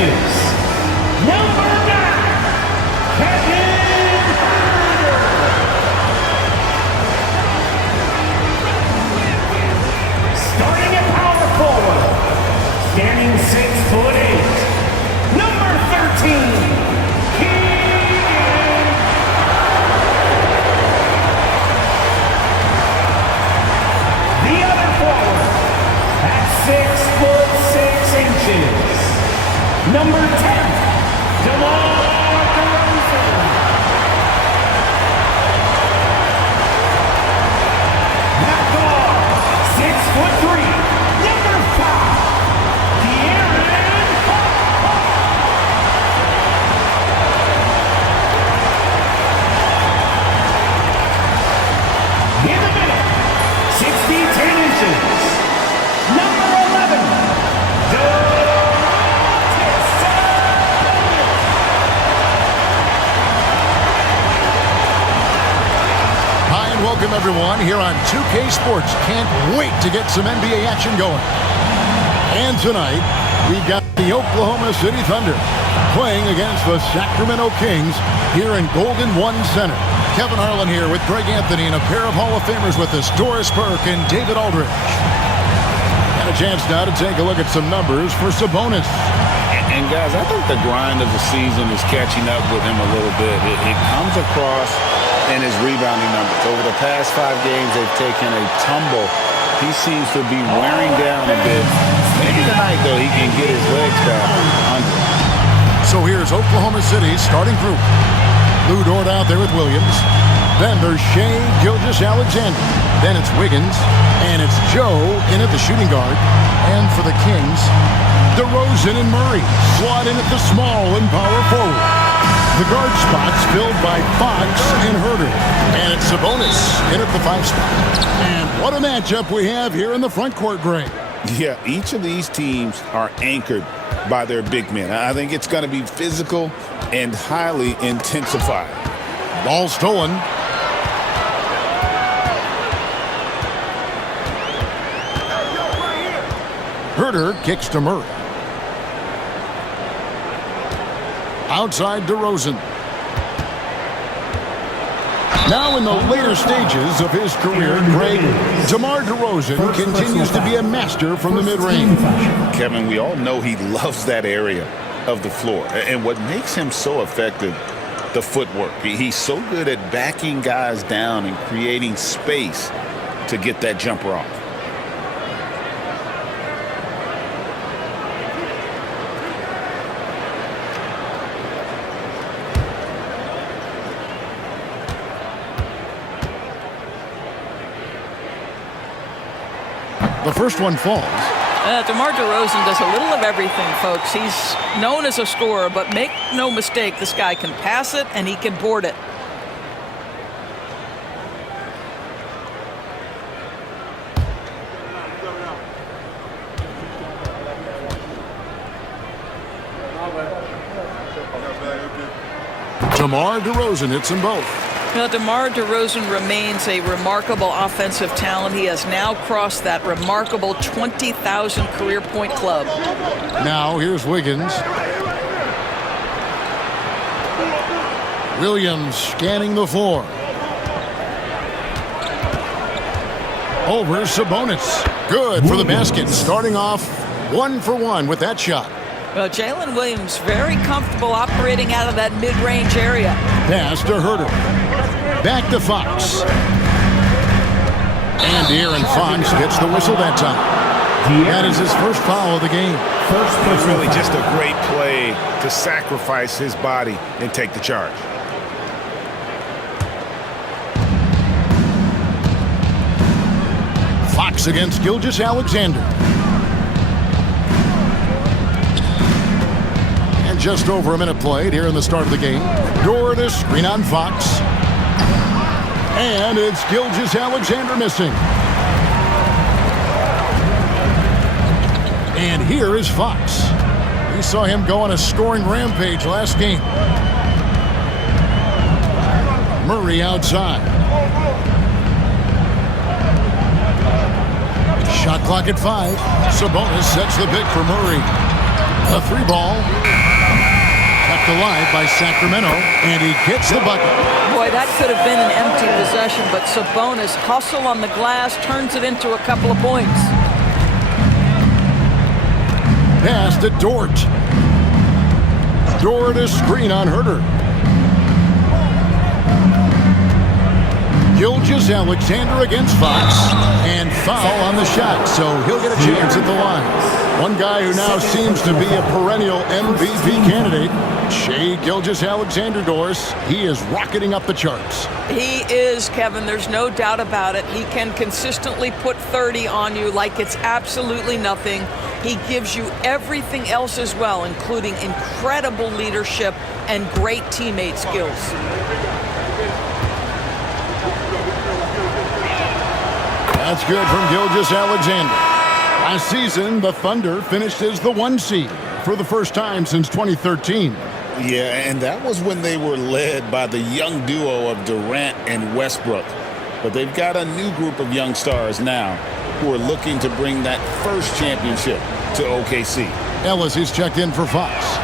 inches. Number 9, Kevin Huerter. Starting at power forward, standing 6'8", number 13, Keegan. The other forward, at 6'6", number 10, DeMar DeRozan. That guard, 6'3", number 5, De'Aaron Fox. In the middle, 10 inches, number 11, Welcome everyone here on 2K Sports. Can't wait to get some NBA action going. And tonight, we've got the Oklahoma City Thunder playing against the Sacramento Kings here in Golden One Center. Kevin Harlan here with Greg Anthony and a pair of Hall of Famers with us, Doris Burke and David Aldridge. And a chance now to take a look at some numbers for Sabonis. And guys, I think the grind of the season is catching up with him a little bit. It comes across in his rebounding numbers. Over the past 5 games, they've taken a tumble. He seems to be wearing down a bit. Maybe tonight, though, he can get his legs back under. So here's Oklahoma City's starting group. Lou Dort out there with Williams. Then there's Shai Gilgeous-Alexander. Then it's Wiggins. And it's Joe in at the shooting guard. And for the Kings, DeRozan and Murray slot in at the small and power forward. The guard spots filled by Fox and Huerter. And it's Sabonis in at the 5 spot. And what a matchup we have here in the front court, Greg. Yeah, each of these teams are anchored by their big men. I think it's going to be physical and highly intensified. Ball stolen. Huerter kicks to Murray. Outside DeRozan. Now in the later stages of his career, Greg, DeMar DeRozan continues to be a master from the mid-range. Kevin, we all know he loves that area of the floor. And what makes him so effective, the footwork. He's so good at backing guys down and creating space to get that jumper off. The first one falls. DeMar DeRozan does a little of everything, folks. He's known as a scorer, but make no mistake, this guy can pass it and he can board it. DeMar DeRozan hits them both. Now, DeMar DeRozan remains a remarkable offensive talent. He has now crossed that remarkable 20,000 career point club. Now here's Wiggins. Williams scanning the floor. Over Sabonis. Good for the basket. Starting off 1 for 1 with that shot. Well, Jalen Williams very comfortable operating out of that mid-range area. Pass to Huerter. Back to Fox. And De'Aaron Fox gets the whistle that time. That is his first foul of the game. It's really just a great play to sacrifice his body and take the charge. Fox against Gilgeous-Alexander. And just over a minute played here in the start of the game. Dort to screen on Fox. And it's Gilgeous-Alexander missing. And here is Fox. We saw him go on a scoring rampage last game. Murray outside. Shot clock at 5. Sabonis sets the pick for Murray. A three ball. Kept alive by Sacramento, and he gets the bucket. Boy, that could have been an empty possession, but Sabonis hustle on the glass, turns it into a couple of points. Pass to Dort. Dort a screen on Herter. Gilgeous-Alexander against Fox, and foul on the shot, so he'll get a chance at the line. One guy who now seems to be a perennial MVP candidate, Shai Gilgeous-Alexander, Doris. He is rocketing up the charts. He is, Kevin. There's no doubt about it. He can consistently put 30 on you like it's absolutely nothing. He gives you everything else as well, including incredible leadership and great teammate skills. That's good from Gilgeous-Alexander. Last season, the Thunder finished as the 1 seed for the first time since 2013. Yeah, and that was when they were led by the young duo of Durant and Westbrook. But they've got a new group of young stars now who are looking to bring that first championship to OKC. Ellis is checked in for Fox.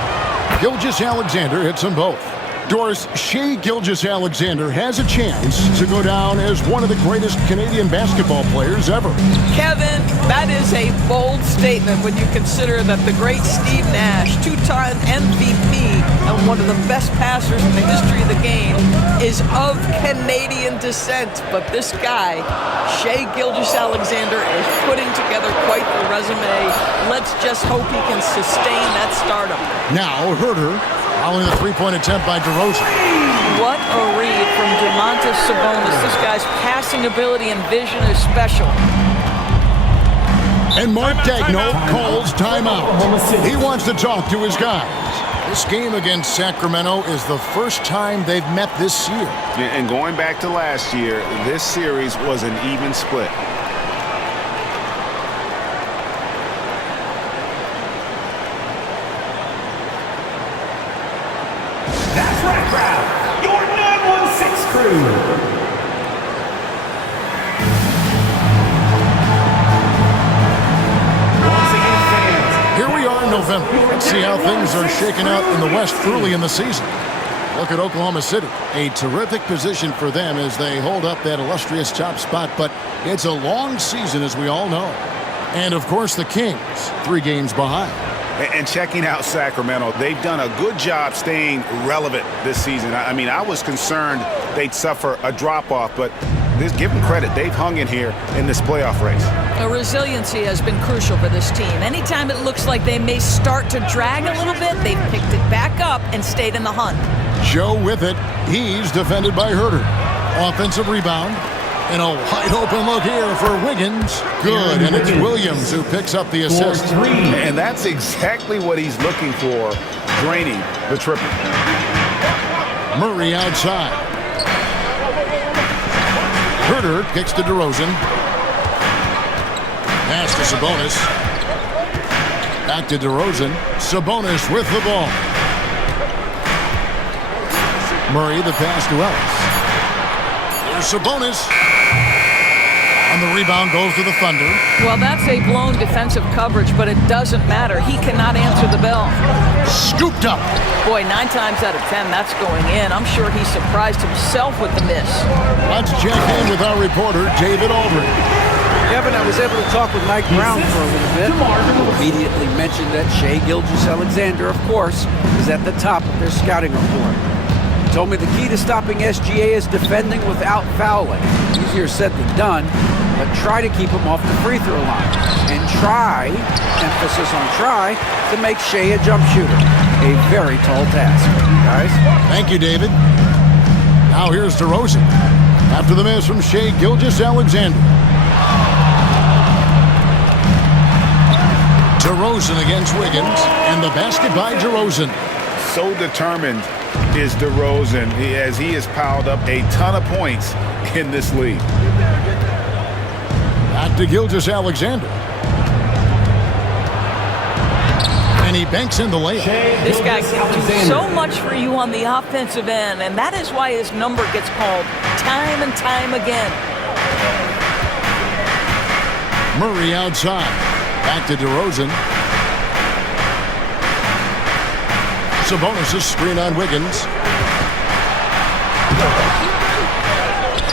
Gilgeous-Alexander hits them both. Doris, Shai Gilgeous-Alexander has a chance to go down as one of the greatest Canadian basketball players ever. Kevin, that is a bold statement when you consider that the great Steve Nash, two-time MVP and one of the best passers in the history of the game, is of Canadian descent. But this guy, Shai Gilgeous-Alexander, is putting together quite the resume. Let's just hope he can sustain that stardom. Now, Herter, following the three-point attempt by DeRozan. What a read from Domantas Sabonis. This guy's passing ability and vision is special. And Mark Daigneault calls timeout. He wants to talk to his guys. This game against Sacramento is the first time they've met this year. And going back to last year, this series was an even split. That's right, crowd. Your 916 crew. November. Let's see how things are shaking out in the West early in the season. Look at Oklahoma City. A terrific position for them as they hold up that illustrious top spot, but it's a long season, as we all know. And, of course, the Kings, 3 games behind. And checking out Sacramento, they've done a good job staying relevant this season. I mean, I was concerned they'd suffer a drop-off, but give them credit. They've hung in here in this playoff race. Resiliency has been crucial for this team. Anytime it looks like they may start to drag a little bit, they've picked it back up and stayed in the hunt. Joe with it. He's defended by Herter. Offensive rebound. And a wide-open look here for Wiggins. Good, and it's Williams who picks up the assist. And that's exactly what he's looking for, draining the triple. Murray outside. Herter kicks to DeRozan. Pass to Sabonis. Back to DeRozan. Sabonis with the ball. Murray the pass to Ellis. There's Sabonis. And the rebound goes to the Thunder. Well, that's a blown defensive coverage, but it doesn't matter. He cannot answer the bell. Scooped up. Boy, 9 times out of 10, that's going in. I'm sure he surprised himself with the miss. Let's check in with our reporter, David Aldridge. Kevin, I was able to talk with Mike Brown for a little bit. He immediately mentioned that Shai Gilgeous-Alexander, of course, is at the top of their scouting report. He told me the key to stopping SGA is defending without fouling. Easier said than done, but try to keep him off the free throw line. And try, emphasis on try, to make Shai a jump shooter. A very tall task, guys. Thank you, David. Now here's DeRozan. After the miss from Shai Gilgeous-Alexander. DeRozan against Wiggins, and the basket by DeRozan. So determined is DeRozan as he has piled up a ton of points in this league. Back to Gilgeous-Alexander. And he banks in the layup. This guy can do so much for you on the offensive end, and that is why his number gets called time and time again. Murray outside. Back to DeRozan. Sabonis' screen on Wiggins.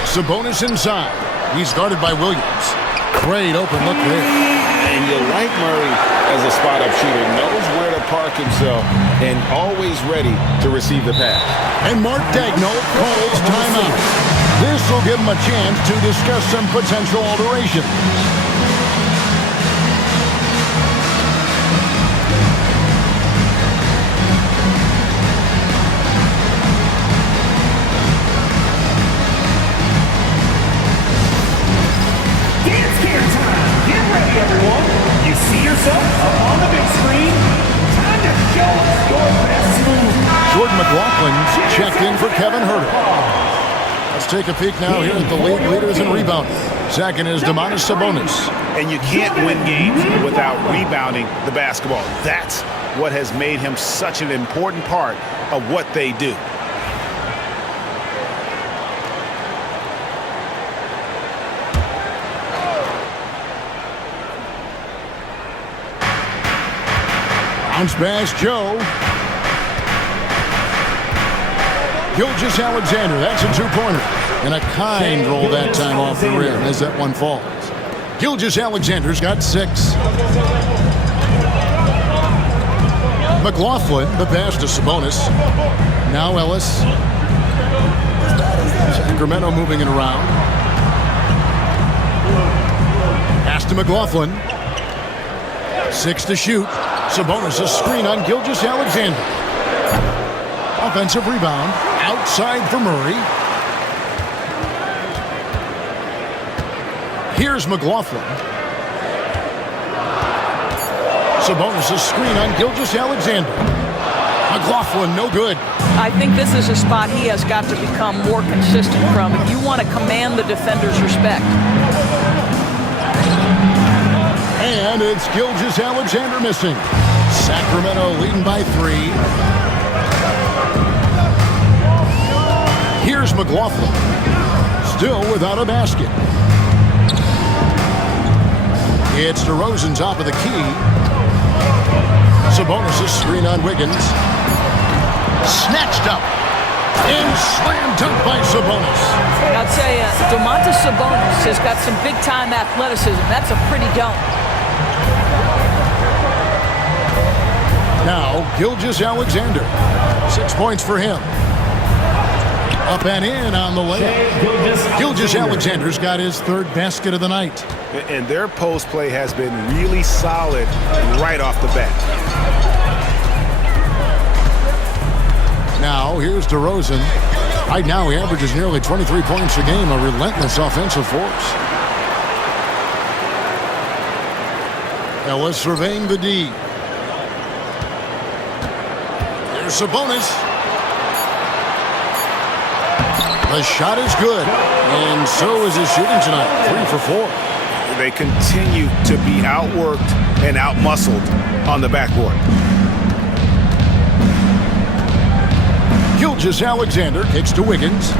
Sabonis inside. He's guarded by Williams. Great open look there. And you like Murray as a spot-up shooter. Knows where to park himself and always ready to receive the pass. And Mark Daigneault calls timeout. This will give him a chance to discuss some potential alteration. Dance Care time! Get ready, everyone! You see yourself up on the big screen? Time to show us your best move! Jordan McLaughlin checked in for Kevin Huerter. Let's take a peek now here at the league leaders in rebounding. Second is Domantas Sabonis. And you can't win games without rebounding the basketball. That's what has made him such an important part of what they do. Bounce pass, Joe. Gilgeous-Alexander, that's a two-pointer. And a kind roll that time off the rim as that one falls. Gilgeous-Alexander's got 6. McLaughlin, the pass to Sabonis. Now Ellis. Sacramento moving it around. Pass to McLaughlin. 6 to shoot. Sabonis' screen on Gilgeous-Alexander. Offensive rebound. Outside for Murray. Here's McLaughlin. Sabonis' screen on Gilgeous-Alexander. McLaughlin, no good. I think this is a spot he has got to become more consistent from if you want to command the defender's respect. And it's Gilgeous-Alexander missing. Sacramento leading by 3. Here's McLaughlin. Still without a basket. It's DeRozan top of the key. Sabonis' screen on Wiggins. Snatched up. And slam dunk by Sabonis. I'll tell you, Domantas Sabonis has got some big-time athleticism. That's a pretty dunk. Now, Gilgeous-Alexander. 6 points for him. Up and in on the layup. Gilgeous-Alexander's got his 3rd basket of the night. And their post play has been really solid right off the bat. Now, here's DeRozan. Right now, he averages nearly 23 points a game, a relentless offensive force. Ellis surveying the D. Here's Sabonis. The shot is good, and so is his shooting tonight. 3 for 4. They continue to be outworked and outmuscled on the backboard. Gilgeous-Alexander kicks to Wiggins.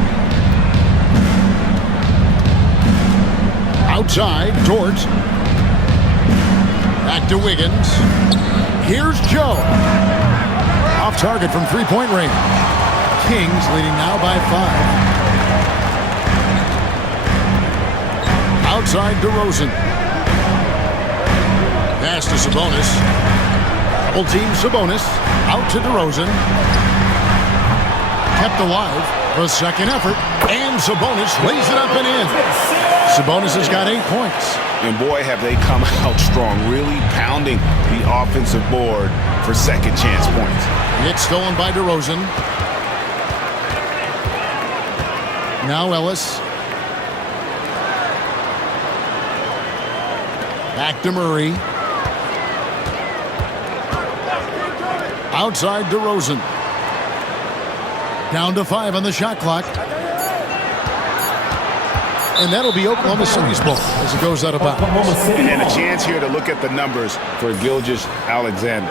Outside, Dort. Back to Wiggins. Here's Joe. Off target from three-point range. Kings leading now by 5. Outside DeRozan. Pass to Sabonis. Double team Sabonis. Out to DeRozan. Kept alive. The second effort. And Sabonis lays it up and in. Sabonis has got 8 points. And boy, have they come out strong, really pounding the offensive board for second chance points. It's stolen by DeRozan. Now Ellis. Back to Murray. Outside DeRozan. Down to 5 on the shot clock. And that'll be Oklahoma City's ball as it goes out of bounds. And a chance here to look at the numbers for Gilgeous-Alexander.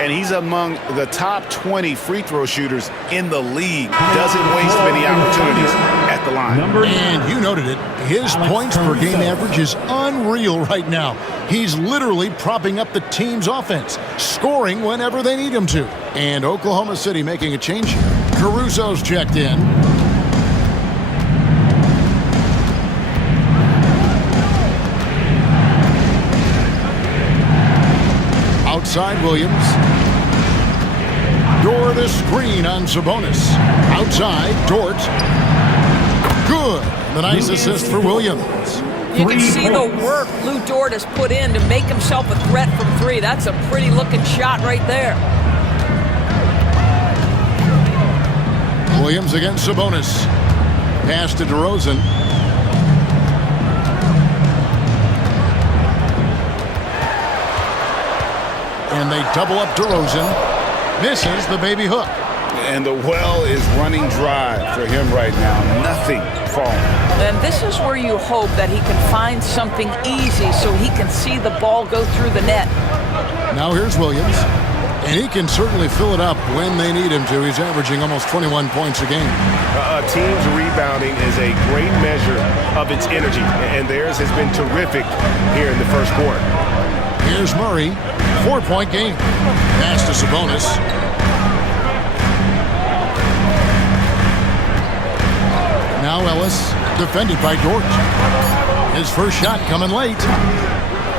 And he's among the top 20 free throw shooters in the league. Doesn't waste many opportunities at the line. And you noted it. His points per game average is unreal right now. He's literally propping up the team's offense, scoring whenever they need him to. And Oklahoma City making a change here. Caruso's checked in. Outside Williams. Dort the screen on Sabonis. Outside, Dort. Good. The nice assist for Williams. You can see the work Lou Dort has put in to make himself a threat from three. That's a pretty looking shot right there. Williams against Sabonis. Pass to DeRozan. And they double up DeRozan. Misses the baby hook. And the well is running dry for him right now. Nothing falling. And this is where you hope that he can find something easy so he can see the ball go through the net. Now here's Williams. And he can certainly fill it up when they need him to. He's averaging almost 21 points a game. A team's rebounding is a great measure of its energy, and theirs has been terrific here in the first quarter. Here's Murray. 4-point game. Pass to Sabonis. Now Ellis, defended by Dort. His first shot coming late.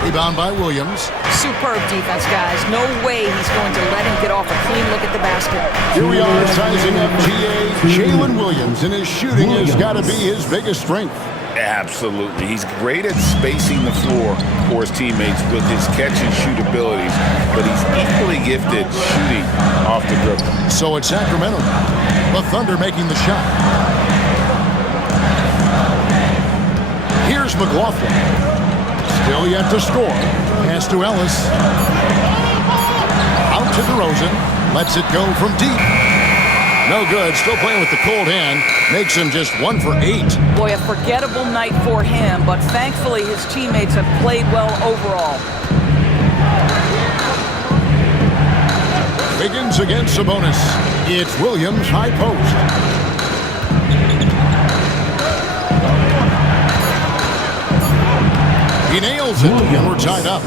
Rebound by Williams. Superb defense, guys. No way he's going to let him get off a clean look at the basket. Here we are sizing up GA Jalen Williams, and his shooting has got to be his biggest strength. Absolutely. He's great at spacing the floor for his teammates with his catch-and-shoot abilities, but he's equally gifted shooting off the dribble. So it's Sacramento. The Thunder making the shot. Here's McLaughlin. Still yet to score. Pass to Ellis. Out to DeRozan. Lets it go from deep. No good. Still playing with the cold hand. Makes him just 1 for 8. Boy, a forgettable night for him, but thankfully his teammates have played well overall. Wiggins against Sabonis. It's Williams, high post. He nails it, and we're tied up.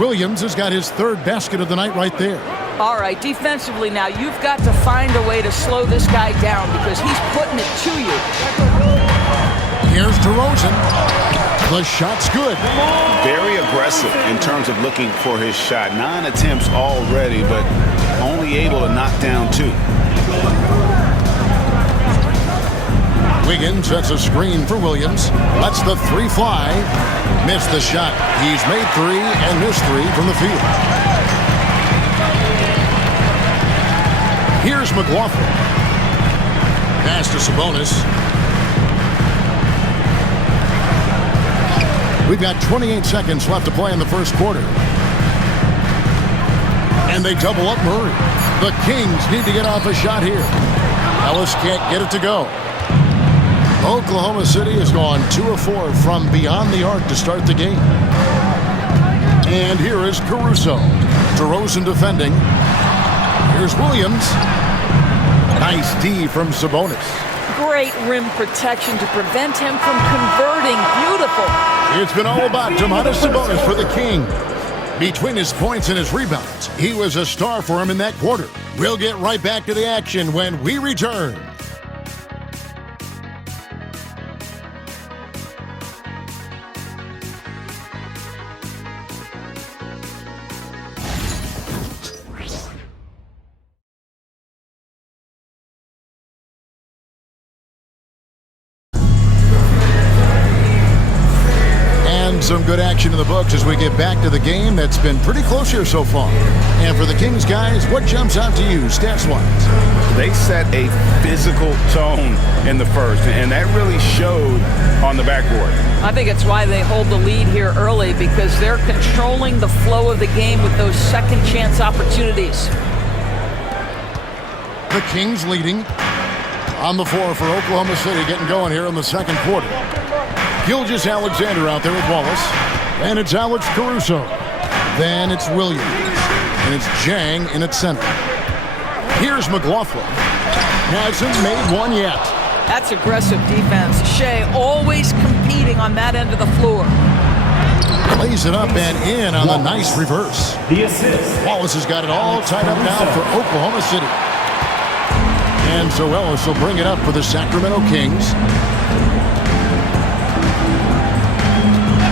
Williams has got his third basket of the night right there. All right, defensively now, you've got to find a way to slow this guy down because he's putting it to you. Here's DeRozan. The shot's good. Very aggressive in terms of looking for his shot. 9 attempts already, but only able to knock down 2. Wiggins sets a screen for Williams. Lets the 3 fly. Missed the shot. He's made 3 and missed 3 from the field. Here's McLaughlin. Pass to Sabonis. We've got 28 seconds left to play in the first quarter. And they double up Murray. The Kings need to get off a shot here. Ellis can't get it to go. Oklahoma City has gone 2 of 4 from beyond the arc to start the game. And here is Caruso. DeRozan defending. Here's Williams. Nice D from Sabonis. Great rim protection to prevent him from converting. Beautiful. It's been all about Domantas Sabonis for the King. Between his points and his rebounds, he was a star for him in that quarter. We'll get right back to the action when we return. Some good action in the books as we get back to the game that's been pretty close here so far. And for the Kings guys, what jumps out to you stats-wise? They set a physical tone in the first, and that really showed on the backboard. I think it's why they hold the lead here early because they're controlling the flow of the game with those second chance opportunities. The Kings leading on the floor for Oklahoma City, getting going here in the second quarter. Gilgeous-Alexander out there with Wallace. And it's Alex Caruso. Then it's Williams. And it's Jang in its center. Here's McLaughlin. Hasn't made one yet. That's aggressive defense. Shea always competing on that end of the floor. Lays it up and in on the nice reverse. The assist. Wallace has got it all tied up now for Oklahoma City. And so Ellis will bring it up for the Sacramento Kings.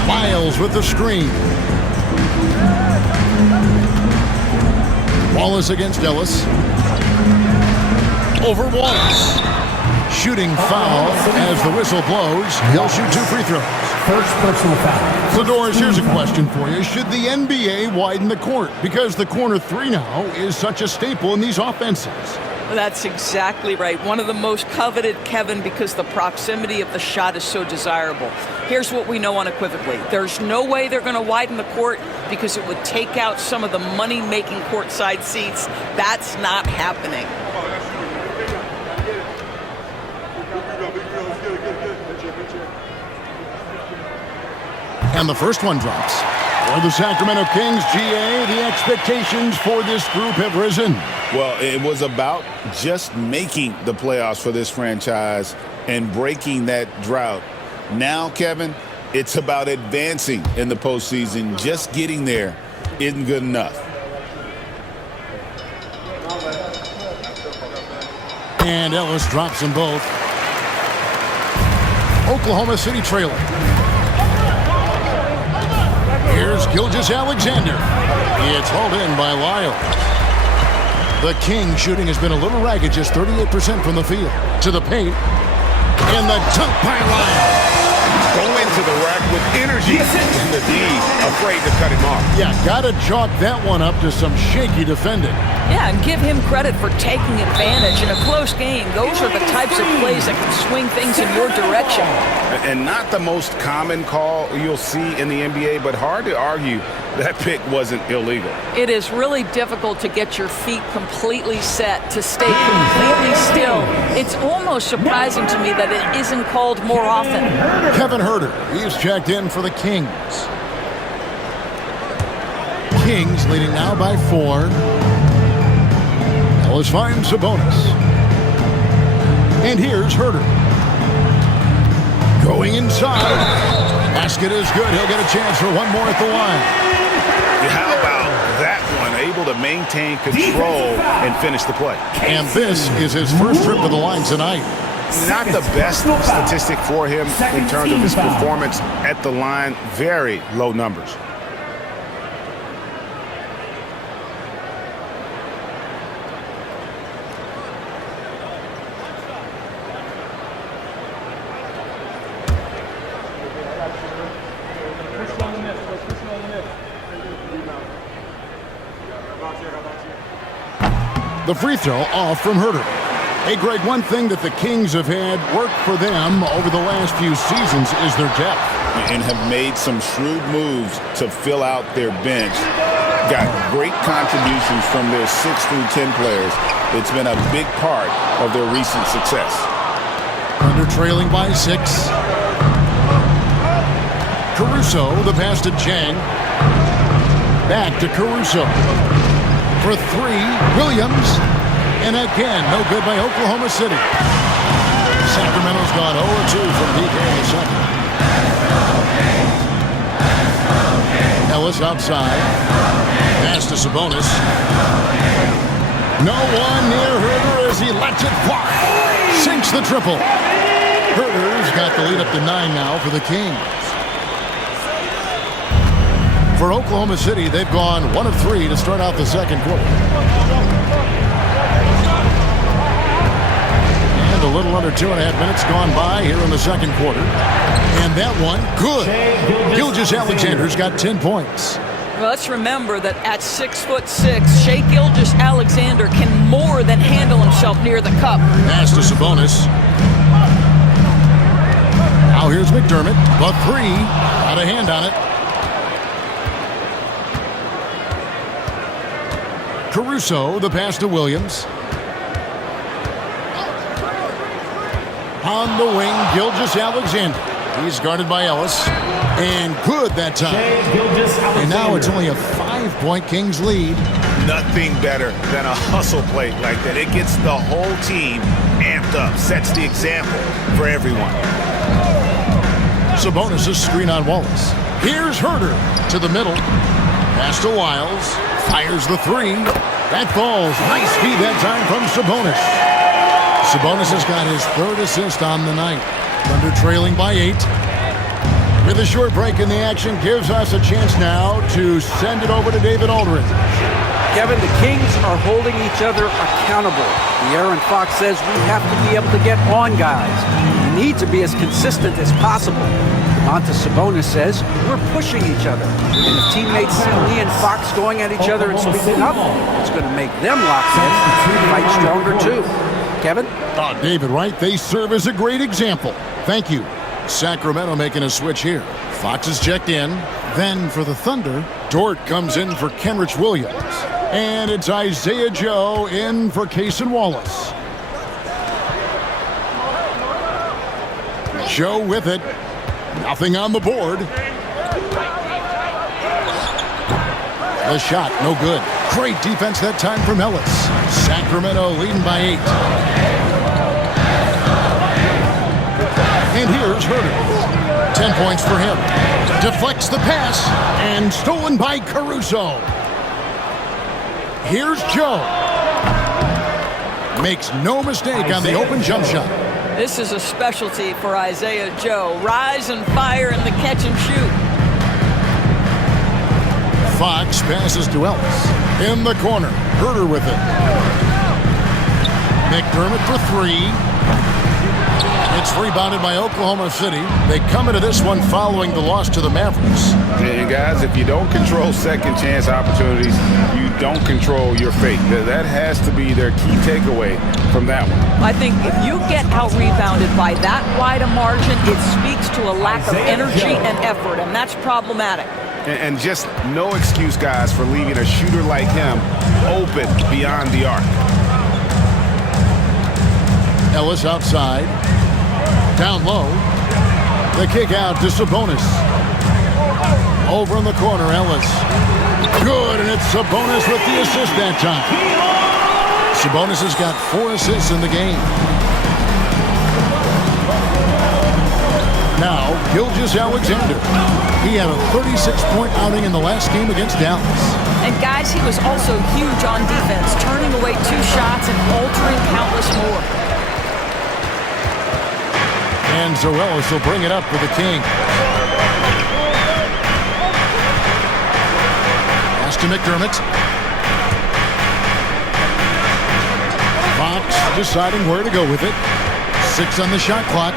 Miles with the screen. Wallace against Ellis. Over Wallace. Shooting foul as the whistle blows. He'll shoot 2 free throws. First personal foul. So, Doris, here's a question for you. Should the NBA widen the court? Because the corner 3 now is such a staple in these offenses. That's exactly right. One of the most coveted, Kevin, because the proximity of the shot is so desirable. Here's what we know unequivocally. There's no way they're going to widen the court because it would take out some of the money-making courtside seats. That's not happening. And the first one drops. For the Sacramento Kings, GA, the expectations for this group have risen. Well, it was about just making the playoffs for this franchise and breaking that drought. Now, Kevin, it's about advancing in the postseason. Just getting there isn't good enough. And Ellis drops them both. Oklahoma City trailing. Here's Gilgeous-Alexander. It's hauled in by Lyle. The King shooting has been a little ragged, just 38% from the field. To the paint. And the dunk by Lyle. Go into the rack with energy. And the D afraid to cut him off. Yeah, gotta chalk that one up to some shaky defending. Yeah, and give him credit for taking advantage in a close game. Those are the types of plays that can swing things in your direction. And not the most common call you'll see in the NBA, but hard to argue that pick wasn't illegal. It is really difficult to get your feet completely set, to stay completely still. It's almost surprising to me that it isn't called more often. Kevin Huerter, he's checked in for the Kings. Kings leading now by 4. Ellis finds Sabonis. And here's Huerter. Going inside. Basket is good. He'll get a chance for one more at the line. How about that one? Able to maintain control and finish the play. And this is his first trip to the line tonight. Not the best statistic for him in terms of his performance at the line. Very low numbers. The free throw off from Huerter. Hey, Greg, one thing that the Kings have had work for them over the last few seasons is their depth. And have made some shrewd moves to fill out their bench. Got great contributions from their 6 through 10 players. It's been a big part of their recent success. Under trailing by 6. Caruso, the pass to Chang. Back to Caruso. For 3, Williams. And again, no good by Oklahoma City. Sacramento's gone 0-2 from PK in the second. Ellis outside. Pass to Sabonis. No one near Huerter as he lets it fly. Sinks the triple. Huerter's got the lead up to 9 now for the Kings. For Oklahoma City, they've gone 1 of 3 to start out the second quarter. And a little under 2.5 minutes gone by here in the second quarter. And that one, good. Gilgeous-Alexander's got 10 points. Well, let's remember that at 6'6", Shai Gilgeous-Alexander can more than handle himself near the cup. Pass to Sabonis. Now here's McDermott. The 3. Got a hand on it. Caruso, the pass to Williams. On the wing, Gilgeous-Alexander. He's guarded by Ellis. And good that time. And now it's only a 5-point Kings lead. Nothing better than a hustle play like that. It gets the whole team amped up, sets the example for everyone. Sabonis' screen on Wallace. Here's Herter to the middle. Pass to Wiles. Fires the three. That falls. Nice feed that time from Sabonis. Sabonis has got his third assist on the night. Thunder trailing by 8. With a short break in the action, gives us a chance now to send it over to David Aldridge. Kevin, the Kings are holding each other accountable. De'Aaron Fox says we have to be able to get on guys. We need to be as consistent as possible. Domantas Sabonis says we're pushing each other. And if teammates see me and Fox going at each other and speaking up, it's going to make them locked in and fight stronger too. Kevin? David Wright, they serve as a great example. Thank you. Sacramento making a switch here. Fox is checked in. Then for the Thunder, Dort comes in for Kenrich Williams. And it's Isaiah Joe in for Cason Wallace. Joe with it. Nothing on the board. The shot, no good. Great defense that time from Ellis. Sacramento leading by 8. And here's Herter. 10 points for him. Deflects the pass. And stolen by Caruso. Here's Joe. Makes no mistake on the open jump shot. This is a specialty for Isaiah Joe. Rise and fire in the catch and shoot. Fox passes to Ellis. In the corner. Herter with it. McDermott for 3. It's rebounded by Oklahoma City. They come into this one following the loss to the Mavericks. And guys, if you don't control second chance opportunities, you don't control your fate. That has to be their key takeaway from that one. I think if you get out-rebounded by that wide a margin, it speaks to a lack of energy and effort, and that's problematic. And just no excuse, guys, for leaving a shooter like him open beyond the arc. Ellis outside. Down low. The kick out to Sabonis. Over in the corner, Ellis. Good, and it's Sabonis with the assist that time. Sabonis has got 4 assists in the game. Now, Gilgeous-Alexander. He had a 36-point outing in the last game against Dallas. And guys, he was also huge on defense, turning away 2 shots and altering countless more. And Zoelis will bring it up for the Kings. Pass to McDermott. Fox deciding where to go with it. 6 on the shot clock.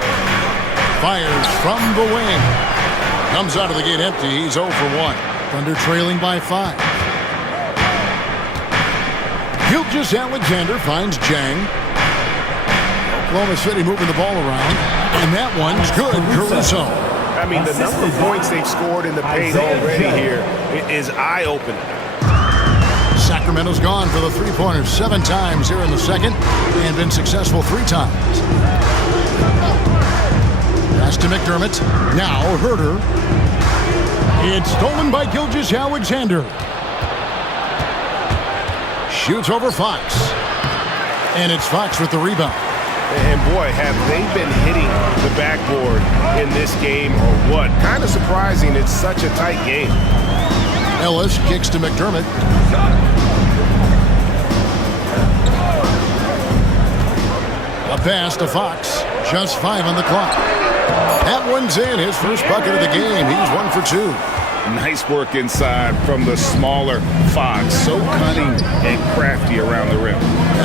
Fires from the wing. Comes out of the gate empty. He's 0 for 1. Thunder trailing by 5. Gilgeous-Alexander finds Jang. Oklahoma City moving the ball around. And that one's good, Caruso. I mean, the number of points they've scored in the paint already here is eye-opening. Sacramento's gone for the three-pointers 7 times here in the second and been successful 3 times. Pass to McDermott. Now Herter. It's stolen by Gilgeous-Alexander. Shoots over Fox. And it's Fox with the rebound. And boy, have they been hitting the backboard in this game or what? Kind of surprising it's such a tight game. Ellis kicks to McDermott. A pass to Fox. Just 5 on the clock. That one's in. His first bucket of the game. He's 1 for 2. Nice work inside from the smaller Fox. So cunning and crafty around the rim.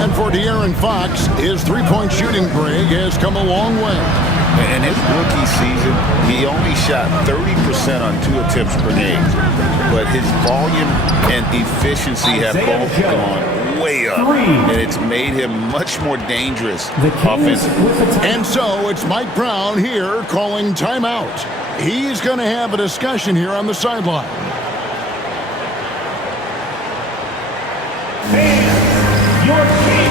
And for De'Aaron Fox, his three-point shooting break has come a long way. In his rookie season, he only shot 30% on 2 attempts per game. But his volume and efficiency have both gone way up. And it's made him much more dangerous offensively. And so it's Mike Brown here calling timeout. He's going to have a discussion here on the sideline. And your king,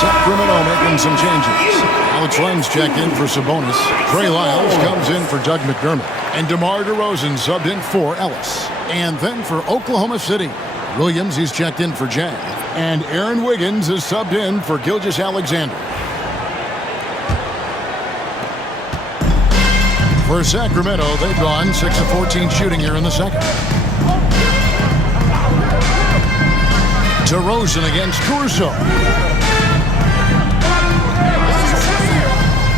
Sacramento making some changes. Alex Lynx checked in for Sabonis. Trey Lyles comes in for Doug McDermott. And DeMar DeRozan subbed in for Ellis. And then for Oklahoma City, Williams, he's checked in for Jay. And Aaron Wiggins is subbed in for Gilgeous-Alexander. For Sacramento, they've gone 6 of 14 shooting here in the second. DeRozan against Caruso.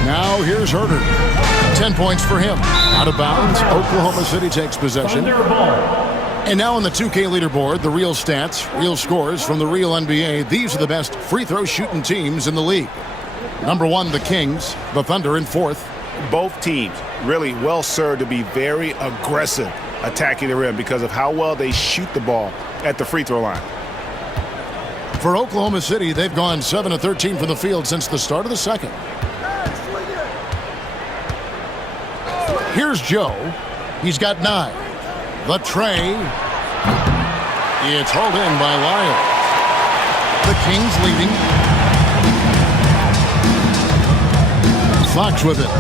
Now here's Herter. 10 points for him. Out of bounds. Oklahoma City takes possession. And now on the 2K leaderboard, the real stats, real scores from the real NBA. These are the best free throw shooting teams in the league. Number 1, the Kings. The Thunder in 4th. Both teams really well served to be very aggressive attacking the rim because of how well they shoot the ball at the free throw line. For Oklahoma City, they've gone 7 of 13 from the field since the start of the second. Here's Joe. He's got 9. The tray. It's hauled in by Lyle. The Kings leading. Fox with it.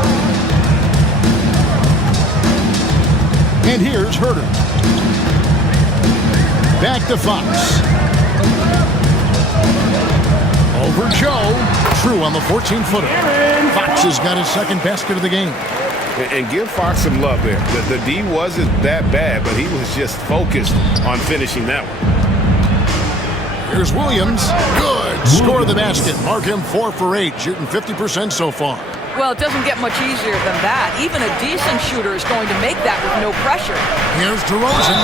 And here's Herter. Back to Fox. Over Joe. True on the 14-footer. Fox has got his second basket of the game. And give Fox some love there. The D wasn't that bad, but he was just focused on finishing that one. Here's Williams. Good. Score the basket. Mark him 4 for 8, shooting 50% so far. Well, it doesn't get much easier than that. Even a decent shooter is going to make that with no pressure. Here's DeRozan.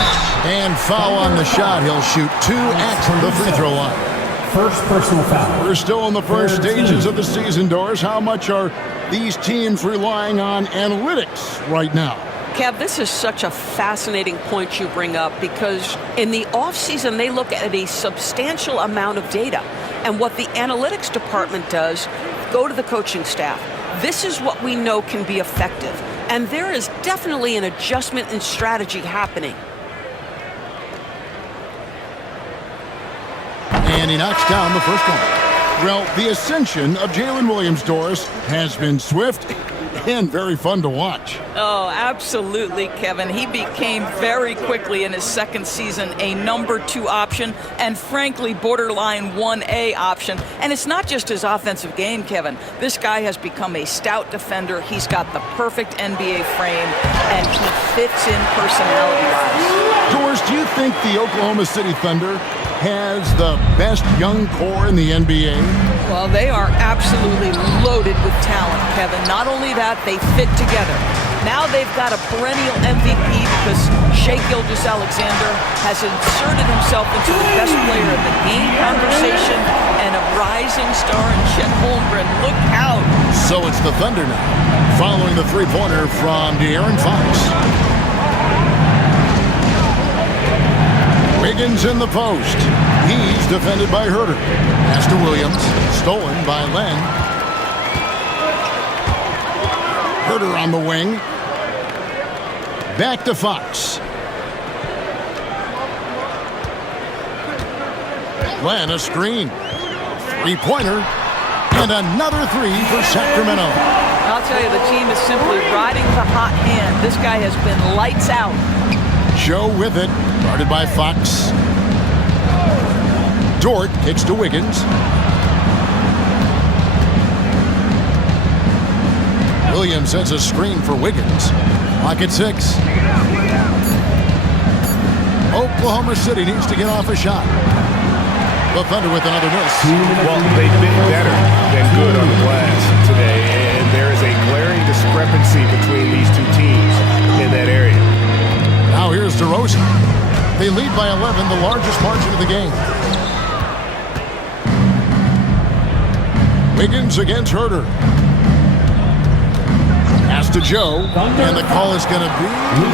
And foul on the shot. He'll shoot 2 at the free throw line. First personal foul. We're still in the first stages of the season, Doris. How much are these teams relying on analytics right now? Kev, this is such a fascinating point you bring up because in the offseason, they look at a substantial amount of data. And what the analytics department does, go to the coaching staff. This is what we know can be effective. And there is definitely an adjustment in strategy happening. And he knocks down the first one. Well, the ascension of Jalen Williams, Doris, has been swift and very fun to watch. Oh, absolutely, Kevin. He became very quickly in his second season a number 2 option and, frankly, borderline 1A option. And it's not just his offensive game, Kevin. This guy has become a stout defender. He's got the perfect NBA frame, and he fits in personality-wise. Doris, do you think the Oklahoma City Thunder has the best young core in the NBA? Well, they are absolutely loaded with talent, Kevin. Not only that, they fit together. Now they've got a perennial MVP because Shai Gilgeous-Alexander has inserted himself into the best player in the game conversation and a rising star in Chet Holmgren. Look out. So it's the Thunder now, following the three-pointer from De'Aaron Fox. Wiggins in the post. He's defended by Herter. Pass to Williams. Stolen by Len. Herter on the wing. Back to Fox. Len a screen. Three-pointer. And another 3 for Sacramento. I'll tell you, the team is simply riding the hot hand. This guy has been lights out. Joe with it. Guarded by Fox. Dort kicks to Wiggins. Williams sets a screen for Wiggins. Clock at 6. Oklahoma City needs to get off a shot. The Thunder with another miss. Well, they've been better than good on the glass today, and there is a glaring discrepancy between these two teams in that area. Now here's DeRozan. They lead by 11, the largest margin of the game. Wiggins against Herter. Pass to Joe, and the call is going to be,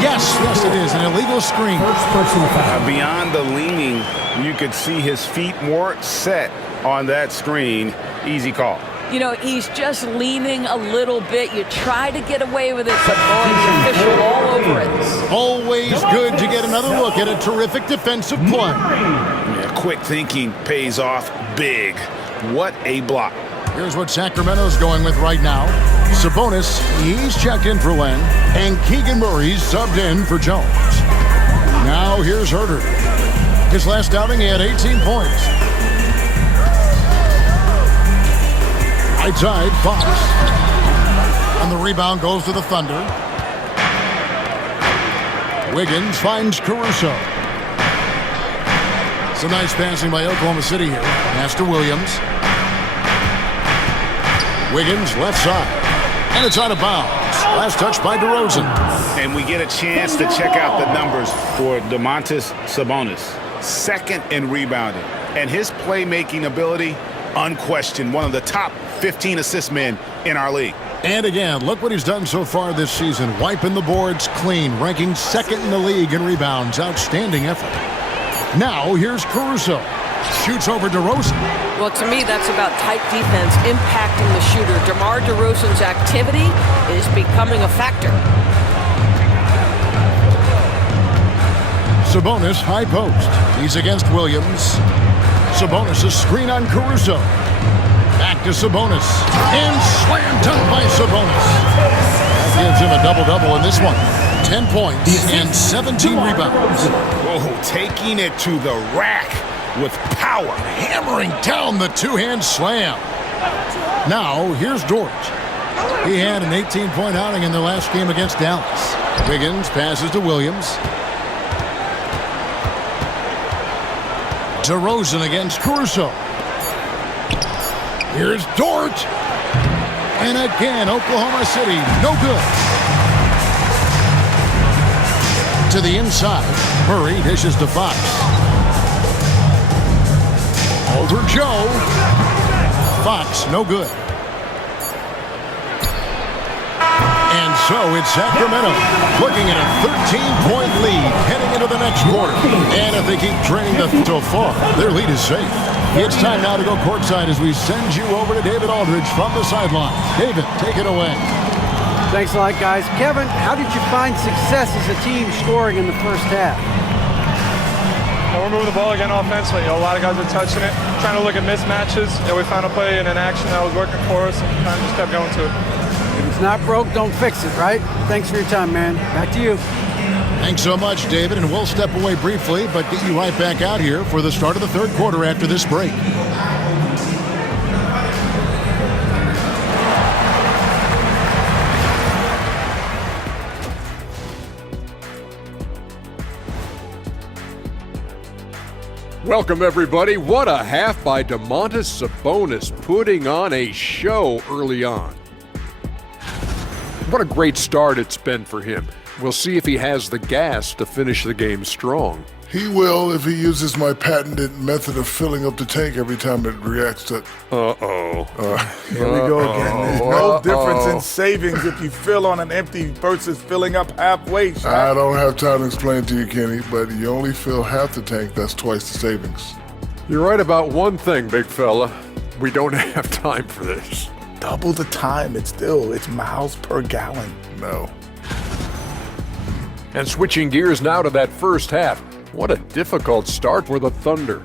yes, it is, an illegal screen. First personal foul. Beyond the leaning, you could see his feet weren't set on that screen. Easy call. You know, he's just leaning a little bit. You try to get away with it, but boy, the official all over it. Always good to get another look at a terrific defensive play. Yeah, quick thinking pays off big. What a block. Here's what Sacramento's going with right now. Sabonis, he's checked in for Len, and Keegan Murray's subbed in for Jones. Now here's Herter. His last outing, he had 18 points. Right side, Fox. And the rebound goes to the Thunder. Wiggins finds Caruso. Some nice passing by Oklahoma City here. Pass to Williams. Wiggins, left side. And it's out of bounds. Last touch by DeRozan. And we get a chance to check out the numbers for Domantas Sabonis. Second in rebounding. And his playmaking ability, unquestioned. One of the top 15 assist men in our league. And again, look what he's done so far this season. Wiping the boards clean, ranking second in the league in rebounds. Outstanding effort. Now, here's Caruso. Shoots over DeRozan. Well, to me, that's about tight defense impacting the shooter. DeMar DeRozan's activity is becoming a factor. Sabonis, high post. He's against Williams. Sabonis, a screen on Caruso. Back to Sabonis. And slam dunk by Sabonis. That gives him a double-double in this one. 10 points and 17 rebounds. Whoa, taking it to the rack with power. Hammering down the two-hand slam. Now, here's Dort. He had an 18-point outing in the last game against Dallas. Wiggins passes to Williams. DeRozan against Caruso. Here's Dort. And again, Oklahoma City, no good. To the inside, Murray dishes to Fox. Over Joe. Fox, no good. And so it's Sacramento looking at a 13-point lead heading into the next quarter. And if they keep trailing so far, their lead is safe. It's time now to go courtside as we send you over to David Aldridge from the sideline. David, take it away. Thanks a lot, guys. Kevin, how did you find success as a team scoring in the first half? We're moving the ball again offensively. A lot of guys are touching it, trying to look at mismatches. We found a play and an action that was working for us and kind of just kept going to it. If it's not broke, don't fix it, right? Thanks for your time, man. Back to you. Thanks so much, David, and we'll step away briefly, but get you right back out here for the start of the third quarter after this break. Welcome, everybody. What a half by Domantas Sabonis, putting on a show early on. What a great start it's been for him. We'll see if he has the gas to finish the game strong. He will if he uses my patented method of filling up the tank every time it reacts to... Here we go again. There's no difference in savings if you fill on an empty versus filling up halfway. I don't have time to explain to you, Kenny, but you only fill half the tank, that's twice the savings. You're right about one thing, big fella. We don't have time for this. Double the time, it's miles per gallon. No. And switching gears now to that first half. What a difficult start for the Thunder.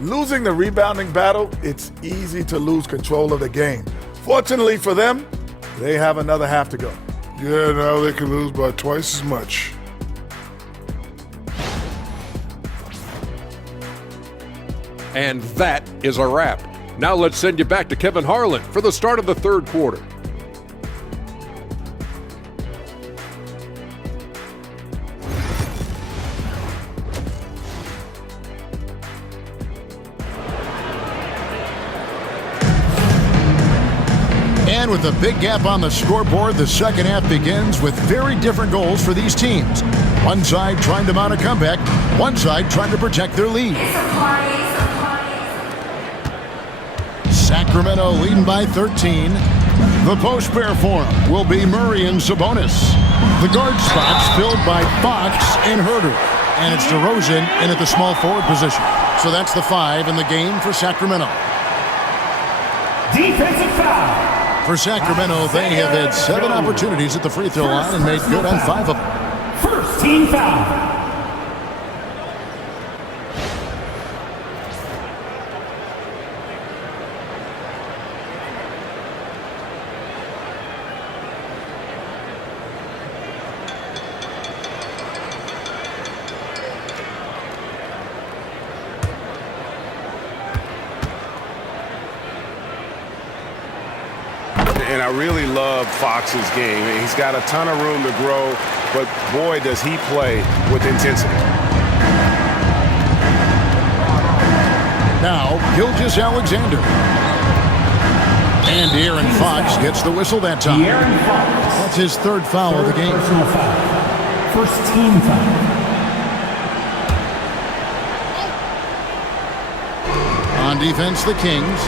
Losing the rebounding battle, it's easy to lose control of the game. Fortunately for them, they have another half to go. Yeah, now they can lose by twice as much. And that is a wrap. Now let's send you back to Kevin Harlan for the start of the third quarter. And with a big gap on the scoreboard, the second half begins with very different goals for these teams. One side trying to mount a comeback, one side trying to protect their lead. Sacramento leading by 13. The post pair for him will be Murray and Sabonis. The guard spots filled by Fox and Herter. And it's DeRozan in at the small forward position. So that's the 5 in the game for Sacramento. Defensive foul. For Sacramento, they have had 7 opportunities at the free throw line and made good on 5 of them. First team foul. and I really love Fox's game. He's got a ton of room to grow, but boy, does he play with intensity. Now, Gilgeous Alexander. And De'Aaron Fox gets the whistle that time. That's his third foul of the game. Personal foul. First team foul. On defense, the Kings.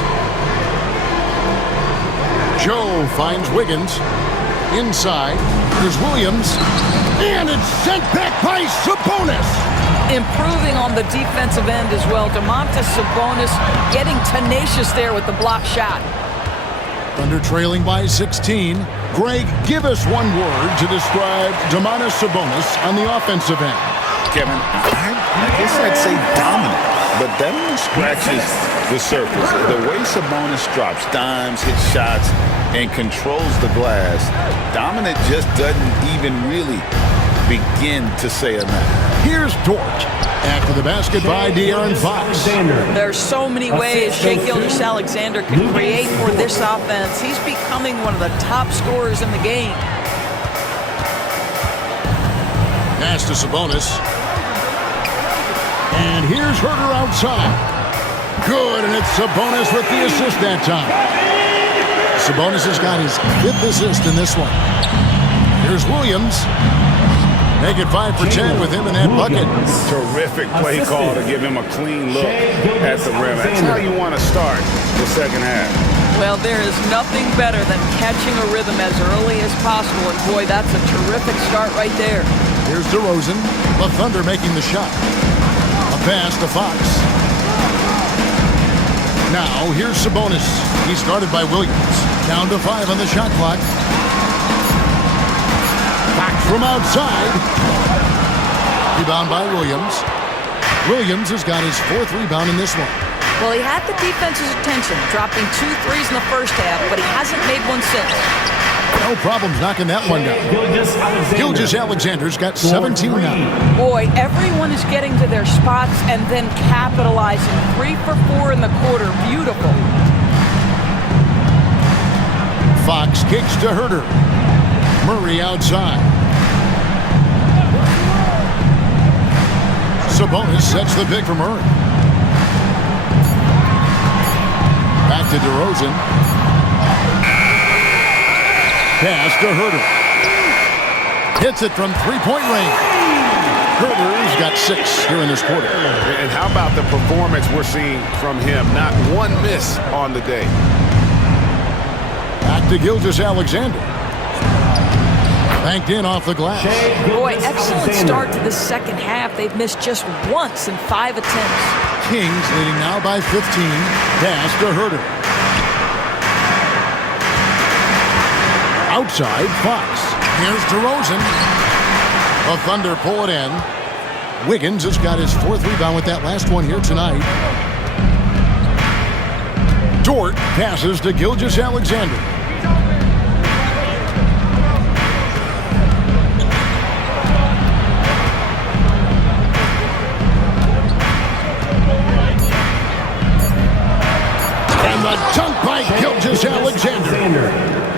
Joe finds Wiggins. Inside, there's Williams. And it's sent back by Sabonis. Improving on the defensive end as well. Domantas Sabonis getting tenacious there with the block shot. Thunder trailing by 16. Greg, give us one word to describe Domantas Sabonis on the offensive end. Kevin, I guess I'd say dominant, but that only scratches the surface. The way Sabonis drops dimes, hits shots, and controls the glass, dominant just doesn't even really begin to say enough. Here's Dort. After the basket by De'Aaron Fox. There's so many ways Shai Gilgeous-Alexander can create for this offense. He's becoming one of the top scorers in the game. Pass to Sabonis. And here's Herter outside. Good, and it's Sabonis with the assist that time. Sabonis has got his 5th assist in this one. Here's Williams. Make it 5 for 10 with him in that bucket. Terrific play call to give him a clean look at the rim. That's how you want to start the second half. Well, there is nothing better than catching a rhythm as early as possible. And boy, that's a terrific start right there. Here's DeRozan. The Thunder making the shot. A pass to Fox. Now, here's Sabonis. He's guarded by Williams. Down to 5 on the shot clock. Fox from outside. Rebound by Williams. Williams has got his 4th rebound in this one. Well, he had the defense's attention, dropping 2 threes in the first half, but he hasn't made one since. No problems knocking that one down. Gilgeous-Alexander's got 17 now. Boy, everyone is getting to their spots and then capitalizing. 3 for 4 in the quarter. Beautiful. Fox kicks to Herter. Murray outside. Sabonis sets the pick for Murray. Back to DeRozan. Pass to Herter. Hits it from 3-point range. Herter's got 6 here in this quarter. And how about the performance we're seeing from him? Not one miss on the day. Back to Gilgeous-Alexander. Banked in off the glass. Boy, excellent start to the second half. They've missed just once in 5 attempts. Kings leading now by 15. Pass to Herter. Outside, Fox. Here's DeRozan. The Thunder pull it in. Wiggins has got his 4th rebound with that last one here tonight. Dort passes to Gilgeous-Alexander. And the dunk by Gilgeous-Alexander.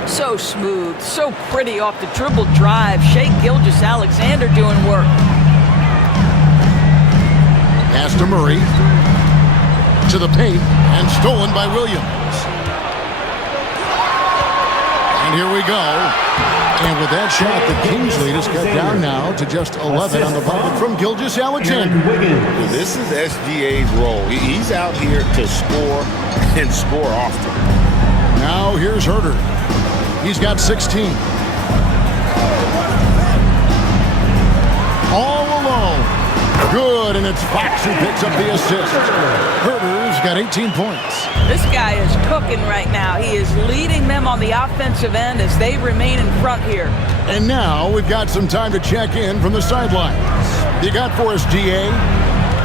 So smooth, so pretty off the dribble drive. Shai Gilgeous-Alexander doing work. Pass to Murray. To the paint, and stolen by Williams. And here we go. And with that shot, the Kings lead is cut down now to just 11 on the bucket from Gilgeous-Alexander. This is SGA's role. He's out here to score and score often. Now here's Herter. He's got 16. All alone. Good, and it's Fox who picks up the assist. Herter's got 18 points. This guy is cooking right now. He is leading them on the offensive end as they remain in front here. And now we've got some time to check in from the sidelines. You got for us, GA?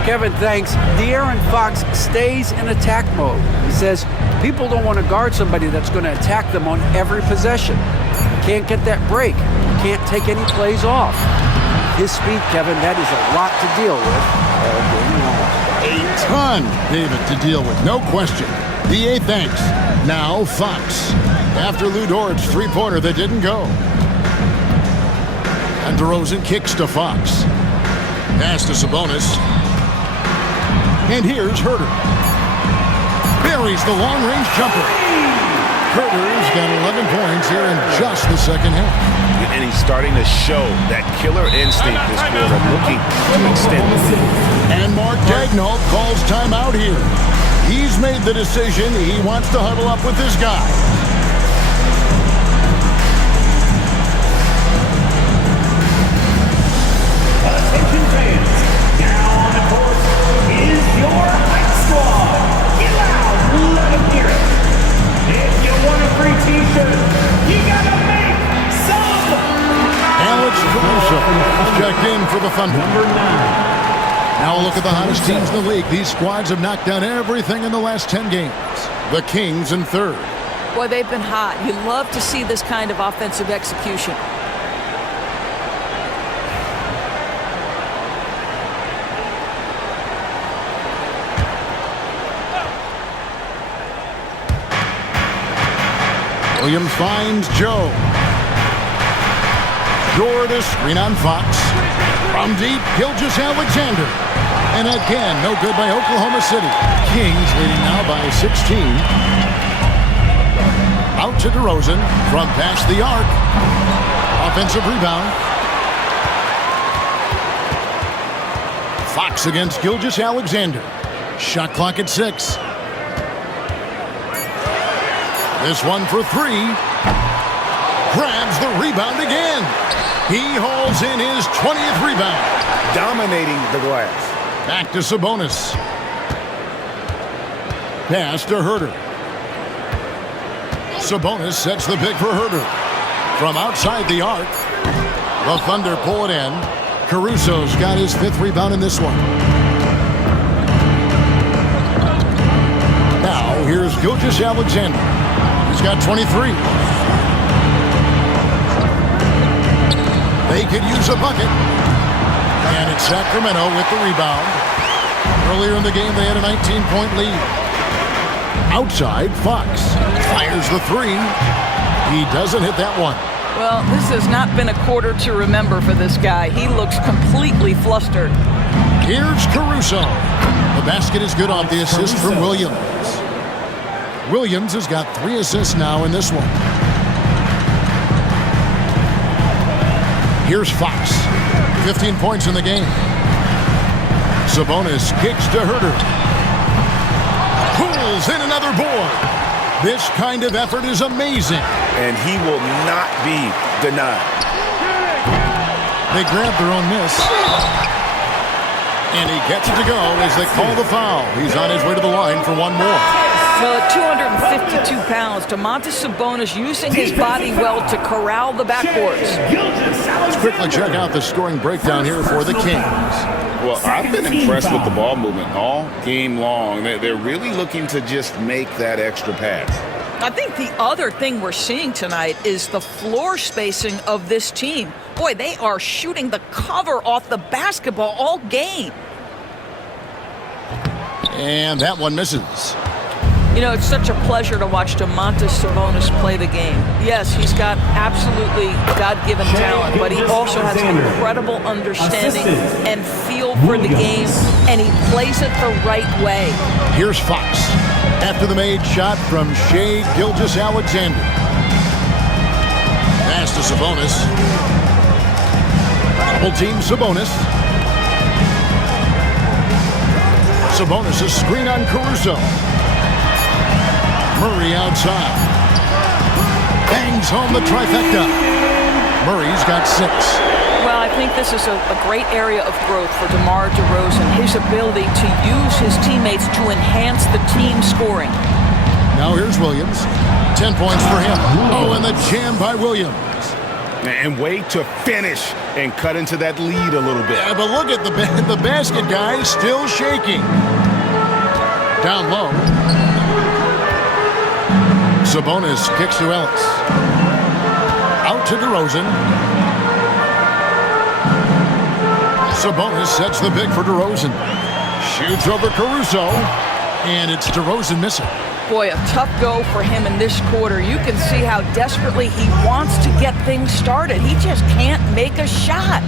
Kevin, thanks. De'Aaron Fox stays in attack mode. He says people don't want to guard somebody that's going to attack them on every possession. You can't get that break. You can't take any plays off. His speed, Kevin, that is a lot to deal with all game long. A ton, David, to deal with, no question. The 8th thanks. Now Fox. After Lou Dort's three-pointer that didn't go. And DeRozan kicks to Fox. Pass to Sabonis. And here's Herter. Buries the long-range jumper. Herter's got 11 points here in just the second half. And he's starting to show that killer instinct this quarter, looking to extend the lead. And Mark Daigneault calls timeout here. He's made the decision. He wants to huddle up with this guy. Attention fans, now on the court is your hype squad. Get loud, let them hear it. If you want a free t-shirt, you gotta make some. Alex Caruso checked in for the Thunder. Number 9. Now a look at the hottest teams in the league. These squads have knocked down everything in the last 10 games. The Kings in third. Boy, they've been hot. You love to see this kind of offensive execution. Williams finds Joe. Jordan screen on Fox. From deep, Gilgeous-Alexander. And again, no good by Oklahoma City. Kings leading now by 16. Out to DeRozan from past the arc. Offensive rebound. Fox against Gilgeous-Alexander. Shot clock at 6. This one for 3. Grabs the rebound again. He hauls in his 20th rebound. Dominating the glass. Back to Sabonis. Pass to Herter. Sabonis sets the pick for Herter. From outside the arc. The Thunder pull it in. Caruso's got his 5th rebound in this one. Now here's Gilgeous-Alexander. He's got 23. They could use a bucket. And it's Sacramento with the rebound. Earlier in the game, they had a 19-point lead. Outside, Fox fires the 3. He doesn't hit that one. Well, this has not been a quarter to remember for this guy. He looks completely flustered. Here's Caruso. The basket is good off the assist from Williams. Williams has got 3 assists now in this one. Here's Fox. 15 points in the game. Sabonis kicks to Herter. Pulls in another board. This kind of effort is amazing. And he will not be denied. They grab their own miss. And he gets it to go as they call the foul. He's on his way to the line for one more. Well, at 252 pounds, Domantas Sabonis using his body well to corral the backboards. Let's quickly check out the scoring breakdown here for the Kings. Well, I've been impressed with the ball movement all game long. They're really looking to just make that extra pass. I think the other thing we're seeing tonight is the floor spacing of this team. Boy, they are shooting the cover off the basketball all game. And that one misses. You know, it's such a pleasure to watch Domantas Sabonis play the game. Yes, he's got absolutely God-given talent, but he also has incredible understanding and feel for the game, and he plays it the right way. Here's Fox. After the made shot from Shai Gilgeous-Alexander. Pass to Sabonis. Double team Sabonis. Sabonis' screen on Caruso. Murray outside. Bangs home the trifecta. Murray's got 6. Well, I think this is a great area of growth for DeMar DeRozan. His ability to use his teammates to enhance the team scoring. Now here's Williams. 10 points for him. Oh, and the jam by Williams. And way to finish and cut into that lead a little bit. Yeah, but look at the basket guy still shaking. Down low. Sabonis kicks to Ellis. Out to DeRozan. Sabonis sets the pick for DeRozan. Shoots over Caruso. And it's DeRozan missing. Boy, a tough go for him in this quarter. You can see how desperately he wants to get things started. He just can't make a shot.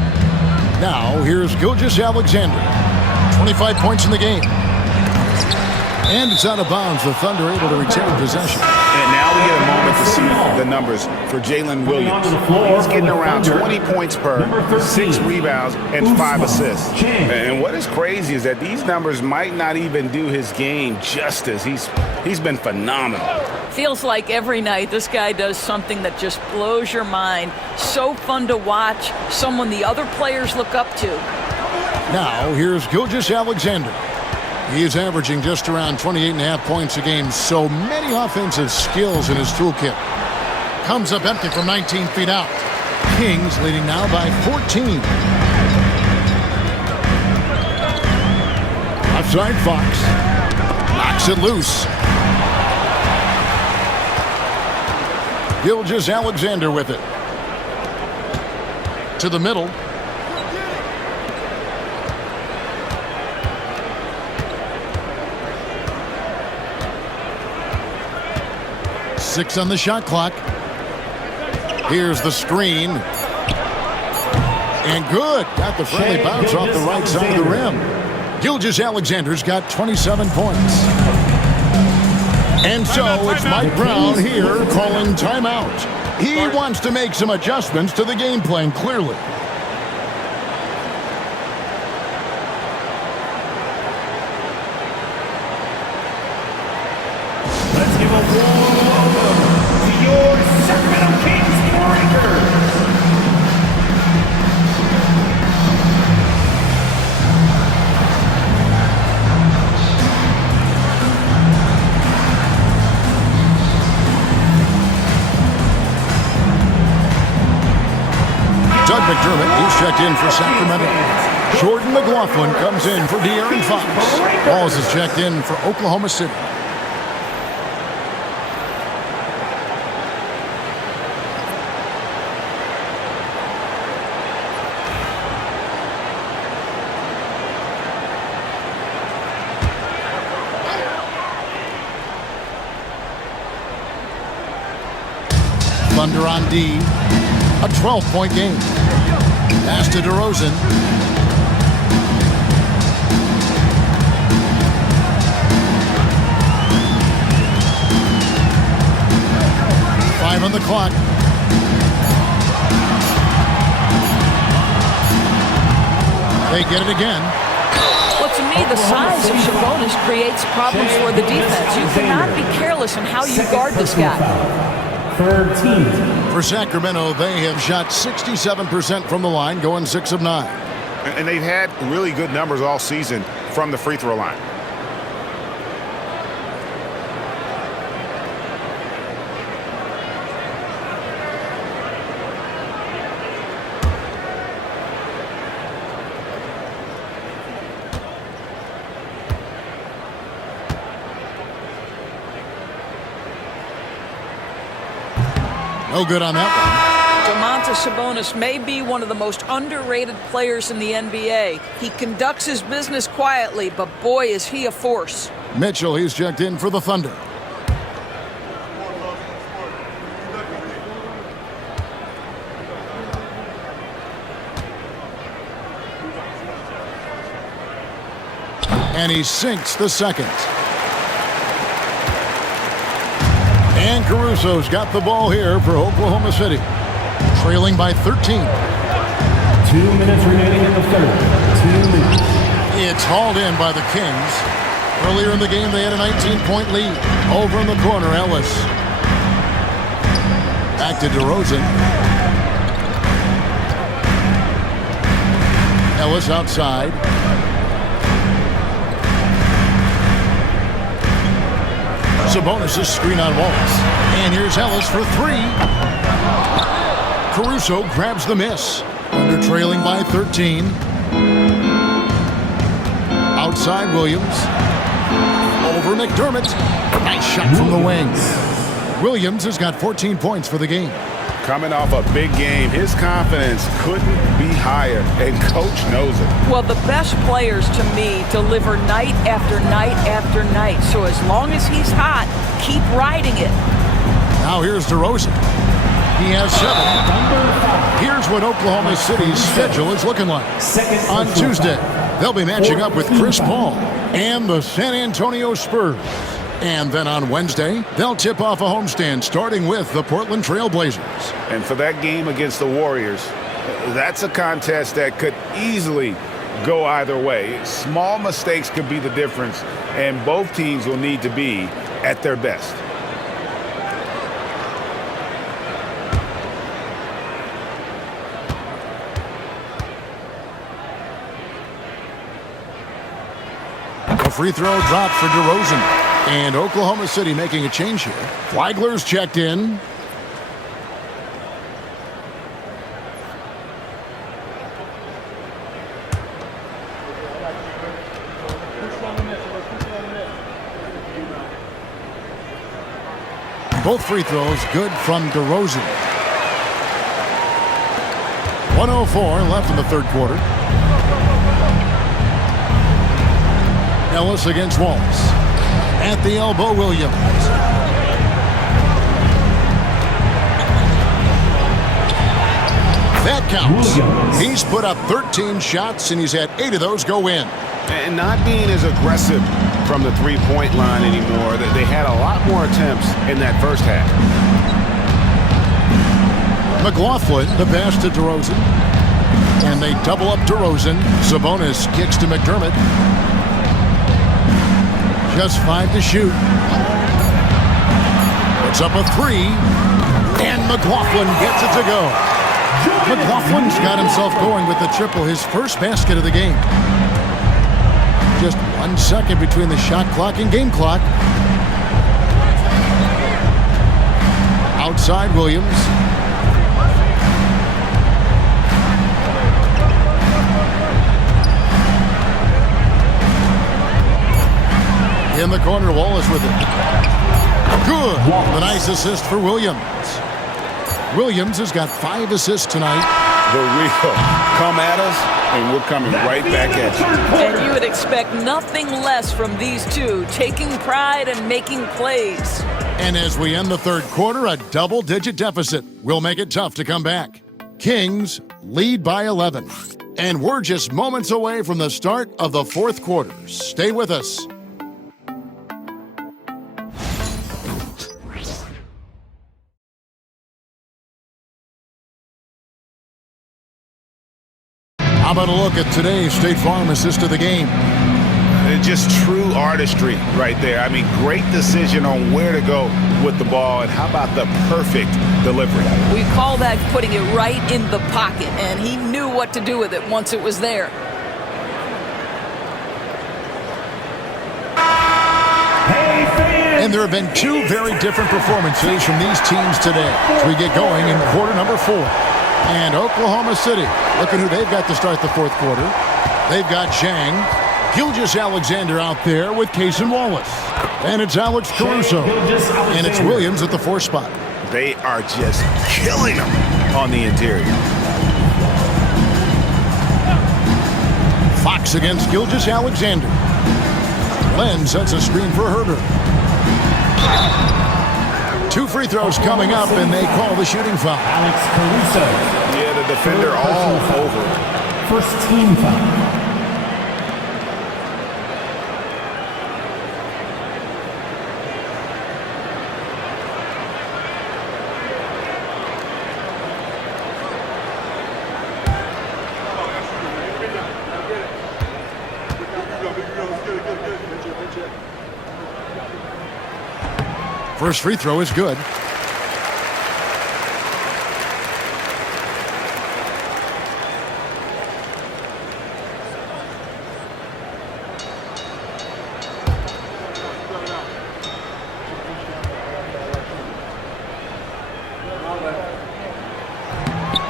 Now, here's Gilgeous-Alexander. 25 points in the game. And it's out of bounds. The Thunder able to retain possession. And now we get a moment to see the numbers for Jalen Williams. He's getting around 20 points per, 6 rebounds, and 5 assists. And what is crazy is that these numbers might not even do his game justice. He's been phenomenal. Feels like every night this guy does something that just blows your mind. So fun to watch. Someone the other players look up to. Now, here's Gilgeous-Alexander. He is averaging just around 28.5 points a game. So many offensive skills in his toolkit. Comes up empty from 19 feet out. Kings leading now by 14. Outside Fox. Knocks it loose. Gilgeous-Alexander with it. To the middle. Six on the shot clock. Here's the screen. And good. Got the friendly bounce off the right side of the rim. Gilgeous-Alexander's got 27 points. And so it's Mike Brown here calling timeout. He wants to make some adjustments to the game plan, clearly. Let's give a warm welcome to your Sacramento Kings Breakers. Doug McDermott, he's checked in for Sacramento. Jordan McLaughlin comes in for De'Aaron Fox. Balls is checked in for Oklahoma City. Thunder on D. A 12-point game. Pass to DeRozan. Five on the clock. They get it again. Well, to me, the size of Sabonis creates problems for the defense. You cannot be careless in how you guard this guy. Third team. For Sacramento, they have shot 67% from the line, going 6 of 9. And they've had really good numbers all season from the free throw line. No good on that Domantas Sabonis may be one of the most underrated players in the NBA. He conducts his business quietly, but boy, is he a force. one. Mitchell, he's checked in for the Thunder. And he sinks the second. And Caruso's got the ball here for Oklahoma City. Trailing by 13. 2 minutes remaining in the third. 2 minutes. It's hauled in by the Kings. Earlier in the game, they had a 19-point lead. Over in the corner, Ellis. Back to DeRozan. Ellis outside. Sabonis' screen on Walls. And here's Ellis for 3. Caruso grabs the miss. Under trailing by 13. Outside Williams. Over McDermott. Nice shot from the wing. Williams has got 14 points for the game. Coming off a big game, his confidence couldn't be higher, and Coach knows it. Well, the best players, to me, deliver night after night after night. So as long as he's hot, keep riding it. Now here's DeRozan. He has 7. Here's what Oklahoma City's schedule is looking like. On Tuesday, they'll be matching up with Chris Paul and the San Antonio Spurs. And then on Wednesday, they'll tip off a homestand starting with the Portland Trail Blazers. And for that game against the Warriors, that's a contest that could easily go either way. Small mistakes could be the difference, and both teams will need to be at their best. A free throw dropped for DeRozan. And Oklahoma City making a change here. Flagler's checked in. Both free throws good from DeRozan. 1:04 left in the third quarter. Ellis against Wallace. At the elbow, Williams. That counts. He's put up 13 shots, and he's had 8 of those go in. And not being as aggressive from the three-point line anymore. They had a lot more attempts in that first half. McLaughlin, the pass to DeRozan. And they double up DeRozan. Sabonis kicks to McDermott. Just 5 to shoot. Puts up a 3. And McLaughlin gets it to go. McLaughlin's got himself going with the triple, his first basket of the game. Just 1 second between the shot clock and game clock. Outside Williams. In the corner, Wallace with it. Good. A nice assist for Williams. Williams has got 5 assists tonight. The real come at us, and we're coming right back at you. And you would expect nothing less from these two, taking pride and making plays. And as we end the third quarter, a double-digit deficit will make it tough to come back. Kings lead by 11. And we're just moments away from the start of the fourth quarter. Stay with us. How about a look at today's State Farm assist of the game? Just true artistry right there. I mean, great decision on where to go with the ball, and how about the perfect delivery? We call that putting it right in the pocket, and he knew what to do with it once it was there. And there have been 2 very different performances from these teams today as we get going in quarter number 4. And Oklahoma City, look at who they've got to start the fourth quarter. They've got Zhang, Gilgeous-Alexander out there with Case and Wallace. And it's Alex Caruso. And it's Williams at the 4 spot. They are just killing them on the interior. Fox against Gilgeous-Alexander. Len sets a screen for Herder. 2 free throws coming up, and they call the shooting foul. Alex Caruso. Yeah, the defender all over. First team foul. First free throw is good.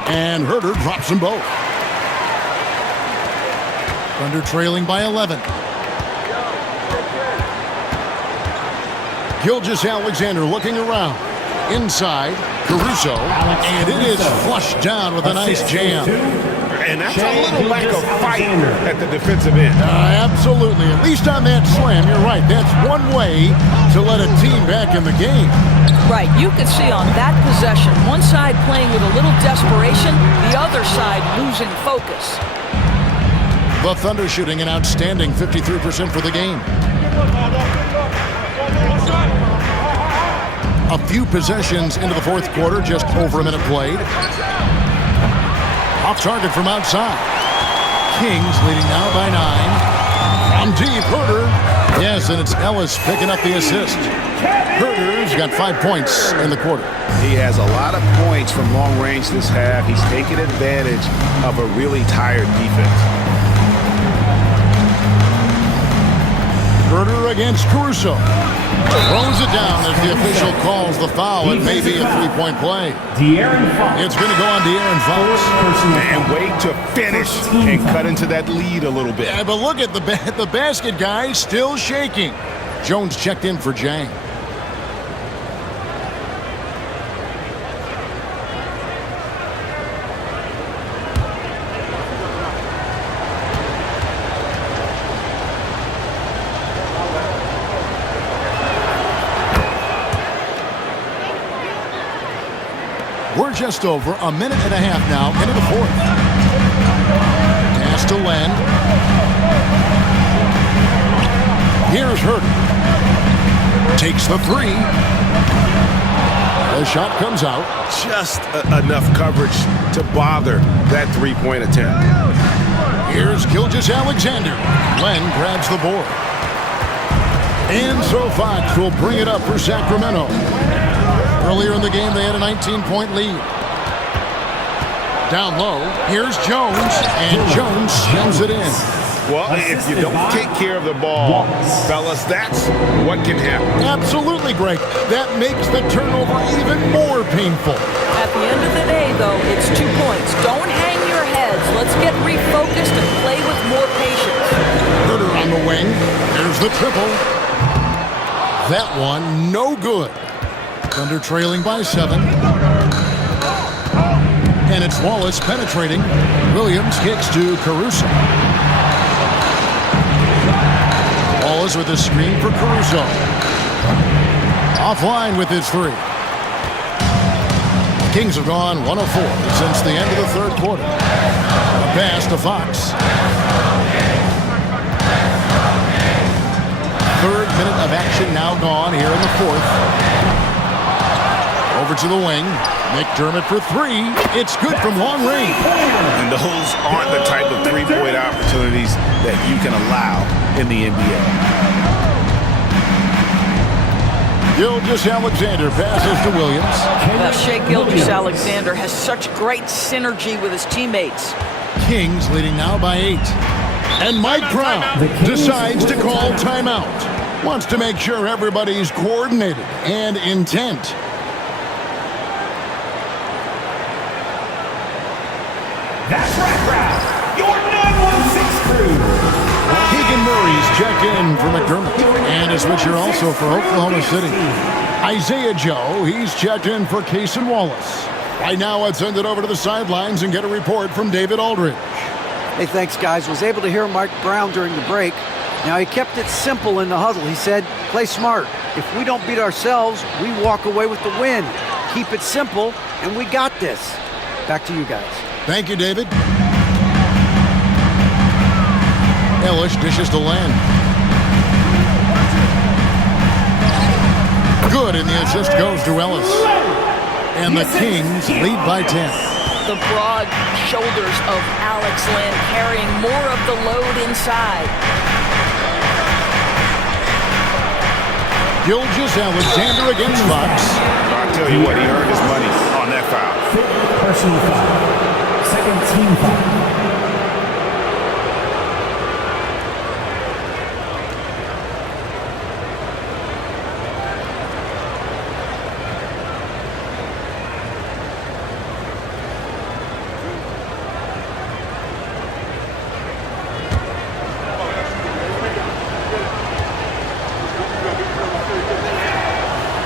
And Herder drops them both. Thunder trailing by 11. Gilgeous-Alexander looking around. inside. Caruso, and it is flushed down with a nice jam. And that's a little lack of fight at the defensive end. Absolutely. At least on that slam, you're right. That's one way to let a team back in the game. Right. You could see on that possession, one side playing with a little desperation, the other side losing focus. The Thunder shooting an outstanding 53% for the game. A few possessions into the fourth quarter, just over a minute played. Off target from outside. Kings leading now by 9. From deep, Herter. Yes, and it's Ellis picking up the assist. Herter's got 5 points in the quarter. He has a lot of points from long range this half. He's taken advantage of a really tired defense. Herter against Caruso. Throws it down as the official calls the foul. It may be a three-point play. It's going to go on De'Aaron Fox. And wait to finish and cut into that lead a little bit. Yeah, but look at the basket guy still shaking. Jones checked in for Jang. We're just over a minute and a half now into the fourth. Pass to Len. Here's Herter. Takes the three. The shot comes out. Just enough coverage to bother that three-point attempt. Here's Gilgeous-Alexander. Len grabs the board. And so Fox will bring it up for Sacramento. Earlier in the game, they had a 19-point lead. Down low, here's Jones, and Jones slams it in. Well, if you don't take care of the ball, fellas, that's what can happen. Absolutely, Greg. That makes the turnover even more painful. At the end of the day, though, it's 2 points. Don't hang your heads. Let's get refocused and play with more patience. Herter on the wing. There's the triple. That one, no good. Thunder trailing by 7. And it's Wallace penetrating. Williams kicks to Caruso. Wallace with a screen for Caruso. Offline with his three. The Kings have gone 1 of 4 since the end of the third quarter. A pass to Fox. Third minute of action now gone here in the fourth. Over to the wing. McDermott for three. It's good from long range. And those aren't the type of three-point opportunities that you can allow in the NBA. Gilgeous-Alexander passes to Williams. Shai Gilgeous-Alexander has such great synergy with his teammates. Kings leading now by 8. And Mike Brown decides to call timeout. Wants to make sure everybody's coordinated and intent. That's right, your 916 crew. Keegan Murray's checked in for McDermott. And a switcher also for Oklahoma City. Isaiah Joe, he's checked in for Cason Wallace. Right now, let's send it over to the sidelines and get a report from David Aldridge. Hey, thanks, guys. Was able to hear Mike Brown during the break. Now, he kept it simple in the huddle. He said, play smart. If we don't beat ourselves, we walk away with the win. Keep it simple, and we got this. Back to you guys. Thank you, David. Ellis dishes to Len. Good, and the assist goes to Ellis. And the Kings lead by 10. The broad shoulders of Alex Len carrying more of the load inside. Gilgeous-Alexander against Fox. I'll tell you what, he earned his money on that foul. Personal foul. Second team foul.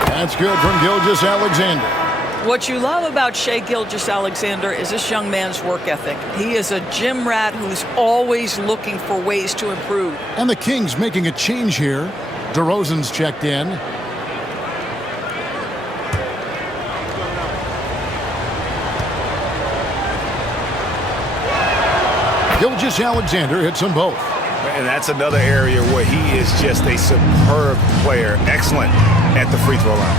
That's good from Gilgeous-Alexander. What you love about Shai Gilgeous-Alexander is this young man's work ethic. He is a gym rat who's always looking for ways to improve. And the Kings making a change here. DeRozan's checked in. Gilgeous-Alexander hits them both. And that's another area where he is just a superb player. Excellent at the free throw line.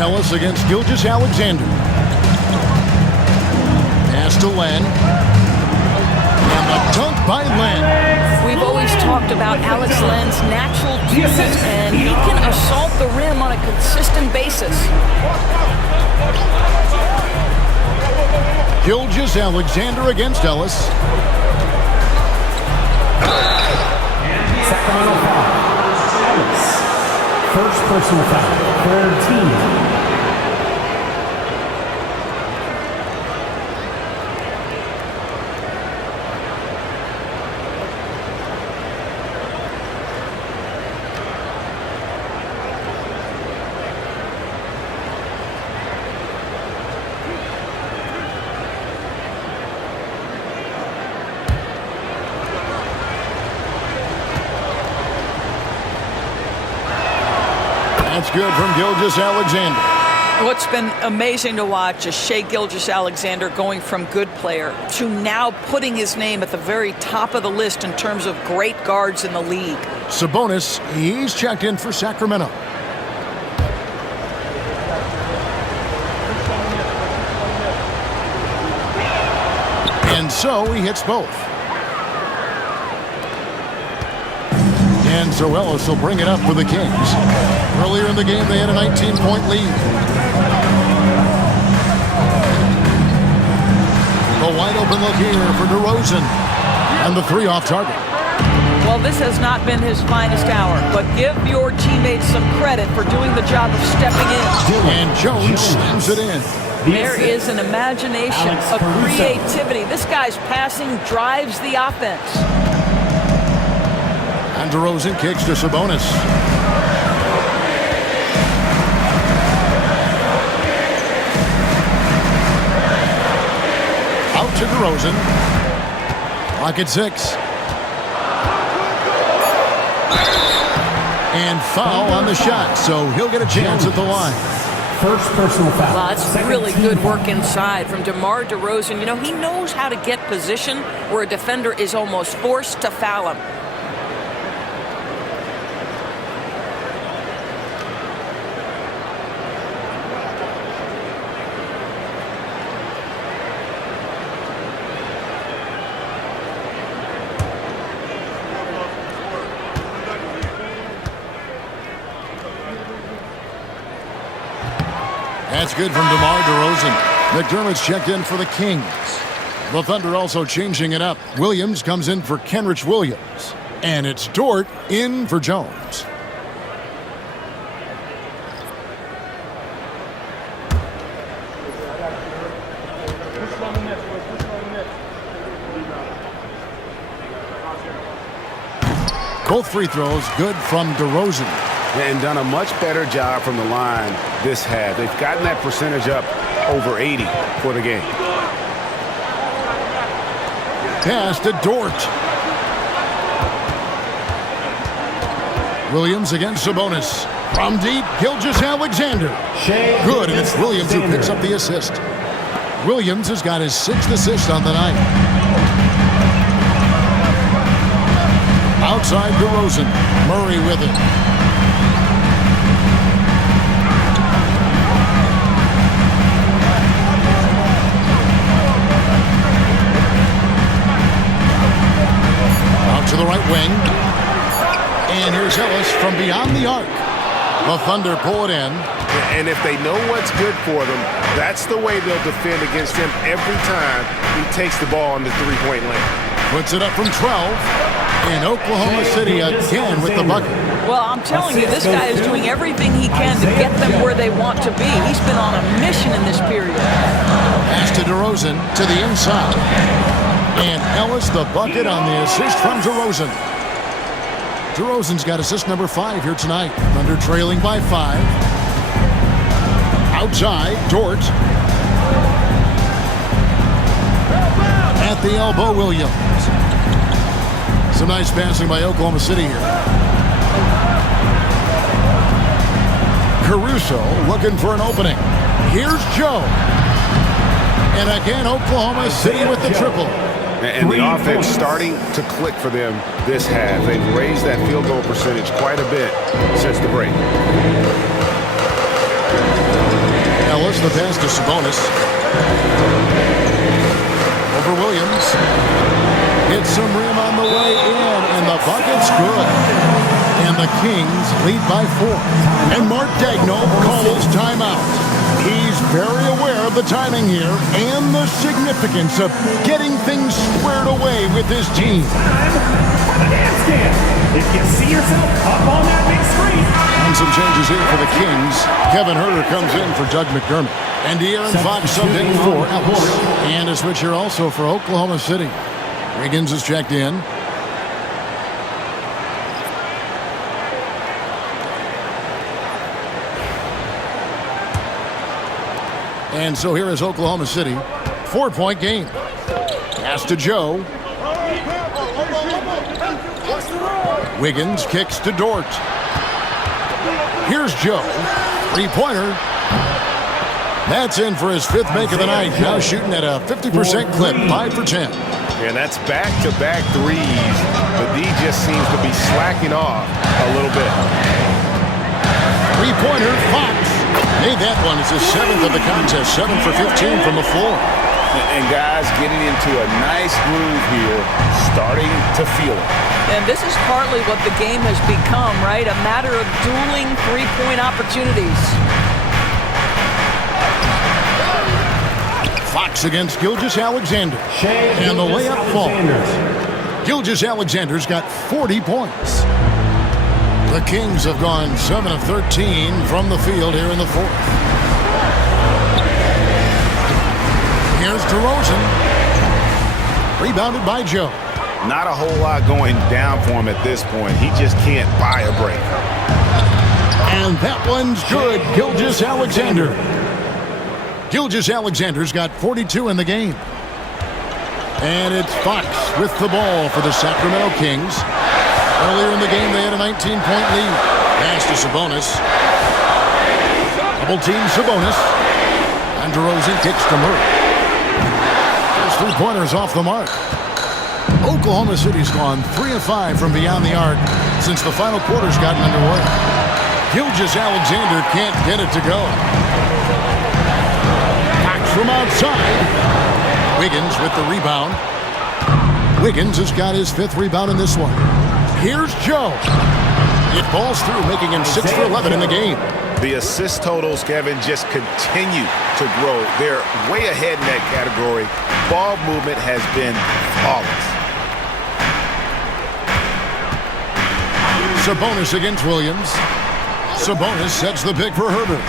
Ellis against Gilgeous-Alexander. Pass to Len. And the dunk by Len. We've always talked about Alex Len's natural tools, and he can assault the rim on a consistent basis. Gilgeous-Alexander against Ellis. Sacramento foul. First personal foul. Third team. That's good from Gilgeous-Alexander. What's been amazing to watch is Shai Gilgeous-Alexander going from good player to now putting his name at the very top of the list in terms of great guards in the league. Sabonis, he's checked in for Sacramento. And so he hits both. And so Ellis will bring it up for the Kings. Earlier in the game, they had a 19-point lead. A wide open look here for DeRozan. And the three off target. Well, this has not been his finest hour, but give your teammates some credit for doing the job of stepping in. And Jones slams it in. There is an imagination, a creativity. This guy's passing drives the offense. And DeRozan kicks to Sabonis. Out to DeRozan. Clock at 6. And foul on the shot, so he'll get a chance at the line. First personal foul. Well, that's really good work inside from DeMar DeRozan. You know, he knows how to get position where a defender is almost forced to foul him. That's good from DeMar DeRozan. McDermott's checked in for the Kings. The Thunder also changing it up. Williams comes in for Kenrich Williams. And it's Dort in for Jones. Both free throws good from DeRozan. And done a much better job from the line this half. They've gotten that percentage up over 80 for the game. Pass to Dort. Williams against Sabonis. From deep, Gilgeous-Alexander. Good, and it's Williams who picks up the assist. Williams has got his 6th assist on the night. Outside DeRozan. Murray with it. To the right wing. And here's Ellis from beyond the arc. The Thunder pull it in. And if they know what's good for them, that's the way they'll defend against him every time he takes the ball in the three-point lane. Puts it up from 12. And Oklahoma City again with the bucket. Well, I'm telling you, this guy is doing everything he can to get them where they want to be. He's been on a mission in this period. Pass to DeRozan to the inside. And Ellis the bucket on the assist from DeRozan. DeRozan's got assist number 5 here tonight. Thunder trailing by 5. Outside, Dort. At the elbow, Williams. Some nice passing by Oklahoma City here. Caruso looking for an opening. Here's Joe. And again, Oklahoma City with the triple. And the offense starting to click for them this half. They've raised that field goal percentage quite a bit since the break. Ellis, the pass to Sabonis. Over Williams. Gets some rim on the way in, and the bucket's good. And the Kings lead by 4. And Mark Daigneault calls timeout. He's very aware of the timing here and the significance of getting things squared away with his team. Time for the dance cam. If you see yourself up on that big screen. And some changes here for the Kings. Kevin Huerter comes in for Doug McDermott. And De'Aaron Fox subbed in for Ellis. And a switch here also for Oklahoma City. Wiggins is checked in. And so here is Oklahoma City. 4-point game. Pass to Joe. Wiggins kicks to Dort. Here's Joe. 3-pointer. That's in for his 5th make of the night. Now shooting at a 50% clip. 5 for 10. And that's back-to-back threes. But D just seems to be slacking off a little bit. 3-pointer. Fox. Made that one. It's his 7th of the contest. 7 for 15 from the floor. And guys getting into a nice groove here, starting to feel it. And this is partly what the game has become, right? A matter of dueling three-point opportunities. Fox against Gilgeous-Alexander. And the layup falls. Gilgeous-Alexander's got 40 points. The Kings have gone 7 of 13 from the field here in the 4th. Here's DeRozan. Rebounded by Joe. Not a whole lot going down for him at this point. He just can't buy a break. And that one's good. Gilgeous-Alexander. Gilgeous-Alexander's got 42 in the game. And it's Fox with the ball for the Sacramento Kings. Earlier in the game, they had a 19-point lead. Pass to Sabonis. Double team Sabonis. And DeRozan kicks to Murray. Those 3-pointers off the mark. Oklahoma City's gone 3 of 5 from beyond the arc since the final quarter's gotten underway. Gilgeous-Alexander can't get it to go. Fox from outside. Wiggins with the rebound. Wiggins has got his 5th rebound in this one. Here's Joe. It falls through, making him 6 for 11 in the game. The assist totals, Kevin, just continue to grow. They're way ahead in that category. Ball movement has been flawless. Sabonis against Williams. Sabonis sets the pick for Herbert.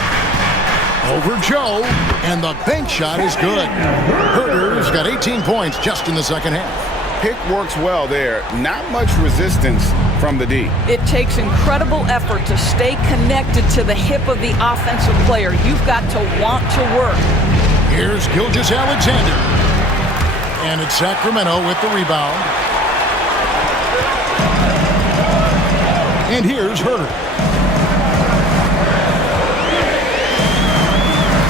Over Joe, and the bank shot is good. Herbert's got 18 points just in the second half. Pick works well there. Not much resistance from the D. It takes incredible effort to stay connected to the hip of the offensive player. You've got to want to work. Here's Gilgeous-Alexander. And it's Sacramento with the rebound. And here's Herter.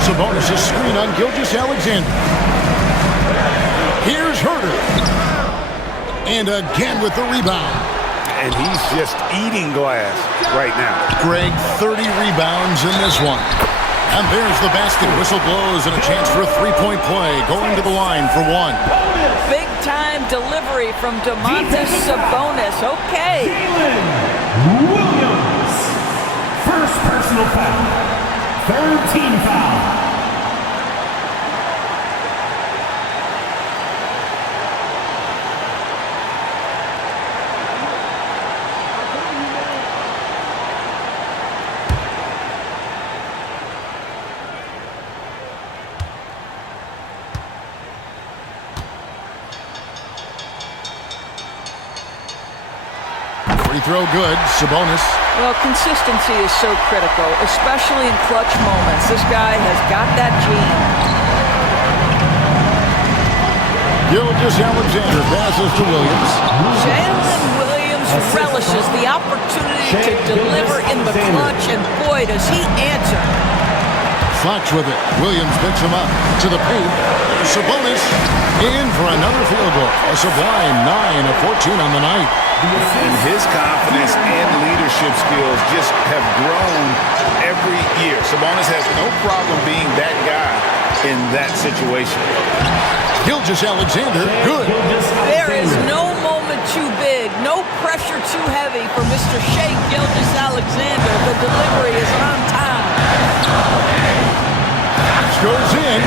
Sabonis' screen on Gilgeous-Alexander. Here's Herter. And again with the rebound. And he's just eating glass right now. Greg, 30 rebounds in this one. And there's the basket. Whistle blows and a chance for a 3-point play. Going to the line for 1. Big-time delivery from Domantas Sabonis. Okay. Jalen Williams. First personal foul. 3rd team foul. throw good. Sabonis. Well, consistency is so critical, especially in clutch moments. This guy has got that gene. Gilgeous-Alexander passes to Williams. Jalen Williams relishes the opportunity to deliver in the clutch, and boy, does he answer. Fox with it. Williams picks him up to the paint. Sabonis in for another field goal. A sublime 9 of 14 on the night. And his confidence and leadership skills just have grown every year. Sabonis has no problem being that guy in that situation. Gilgeous-Alexander, good. There is no moment too big, no pressure too heavy for Mr. Shea Gilgeous-Alexander. The delivery is on time. Fox goes in.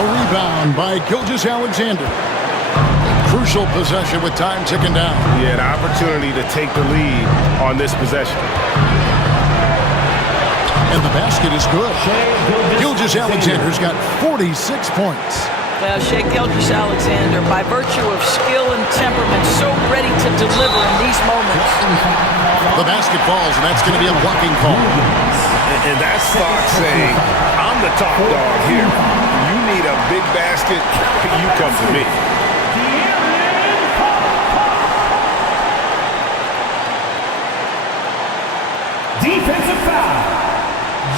A rebound by Gilgeous-Alexander. Crucial possession with time ticking down. He had an opportunity to take the lead on this possession. And the basket is good. Gilgeous-Alexander's got 46 points. Well, Shea Gilgeous-Alexander, by virtue of skill and temperament, so ready to deliver in these moments. The basket falls, and that's going to be a blocking call. And that's Fox saying, I'm the top dog here. You need a big basket, you come to me. Defensive foul.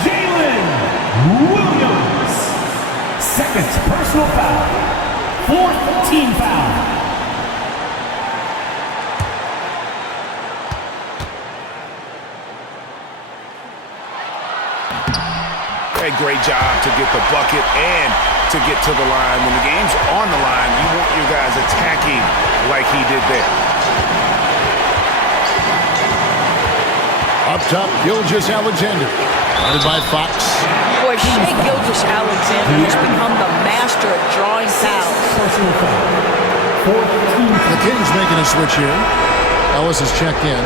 Jalen Williams. Second personal foul. Fourth team foul. A great job to get the bucket and to get to the line. When the game's on the line, you want your guys attacking like he did there. Up top, Gilgeous-Alexander. Guarded by Fox. Boy, Shea Gilgeous-Alexander has become the master at drawing fouls. The Kings making a switch here. Ellis has checked in.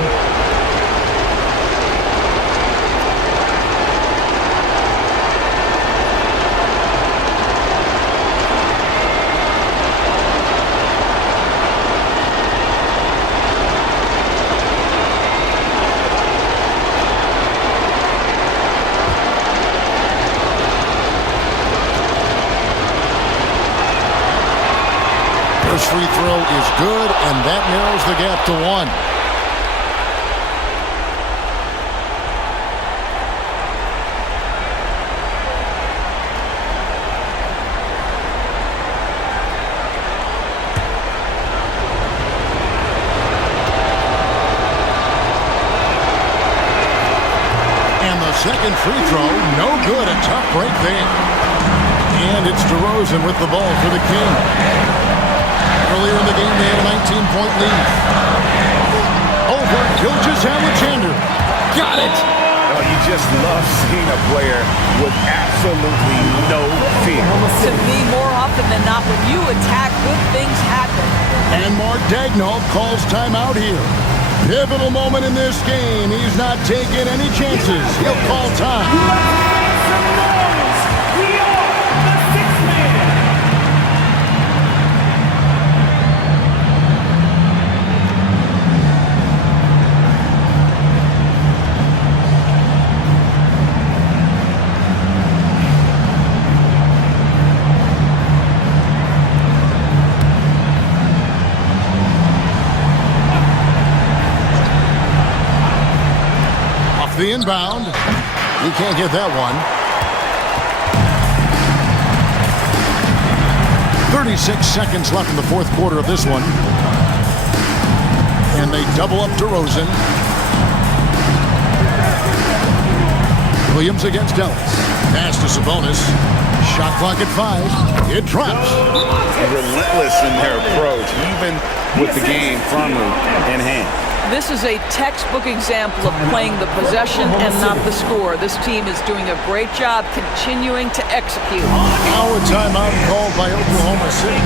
Free throw is good, and that narrows the gap to 1. And the second free throw, no good. A tough break there. And it's DeRozan with the ball for the Kings. Earlier in the game, they had a 19-point lead. Over Gilgeous-Alexander. Got it! Oh, you just love seeing a player with absolutely no fear. To me, more often than not, when you attack, good things happen. And Mark Daigneault calls timeout here. Pivotal moment in this game. He's not taking any chances. He'll call time. The inbound. He can't get that one. 36 seconds left in the fourth quarter of this one. And they double up DeRozan. Williams against Dallas. Pass to Sabonis. Shot clock at 5. It drops. Relentless in their approach, even with the game firmly in hand. This is a textbook example of playing the possession and not the score. This team is doing a great job continuing to execute. Now a timeout called by Oklahoma City.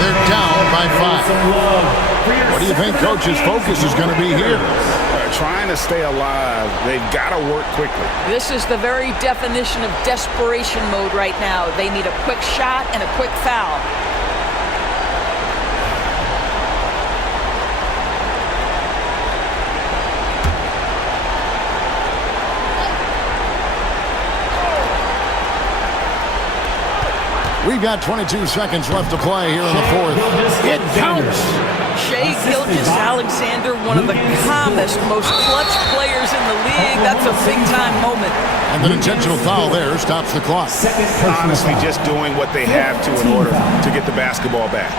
They're down by 5. What do you think Coach's focus is going to be here? Trying to stay alive. They've got to work quickly. This is the very definition of desperation mode right now. They need a quick shot and a quick foul. We've got 22 seconds left to play here in the fourth. It counts. Shai Gilgeous-Alexander, one of the calmest, most clutch players in the league. That's a big-time moment. And an intentional foul there stops the clock. Honestly, just doing what they have to in order to get the basketball back.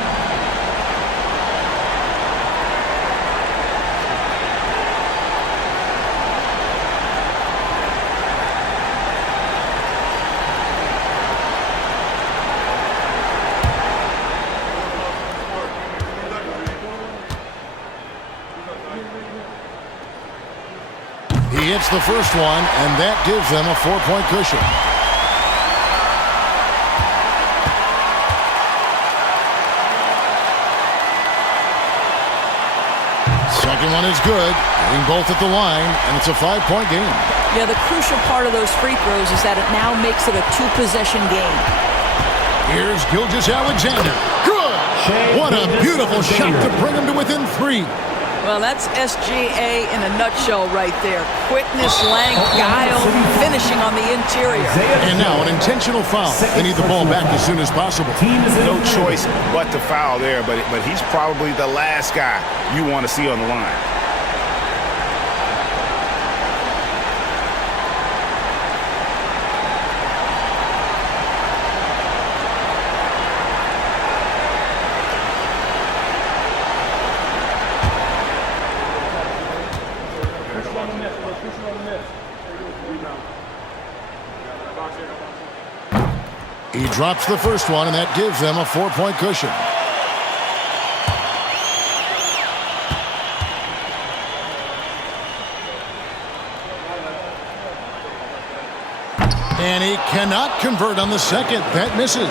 He hits the first one, and that gives them a 4-point cushion. Second one is good, hitting both at the line, and it's a 5-point game. Yeah, the crucial part of those free throws is that it now makes it a 2-possession game. Here's Gilgeous-Alexander. Good! What a beautiful shot to bring him to within 3. Well, that's SGA in a nutshell right there. Quickness, length, guile, finishing on the interior. And now an intentional foul. They need the ball back as soon as possible. No choice but to foul there, but he's probably the last guy you want to see on the line. He drops the first one, and that gives them a 4-point cushion. And he cannot convert on the second. That misses.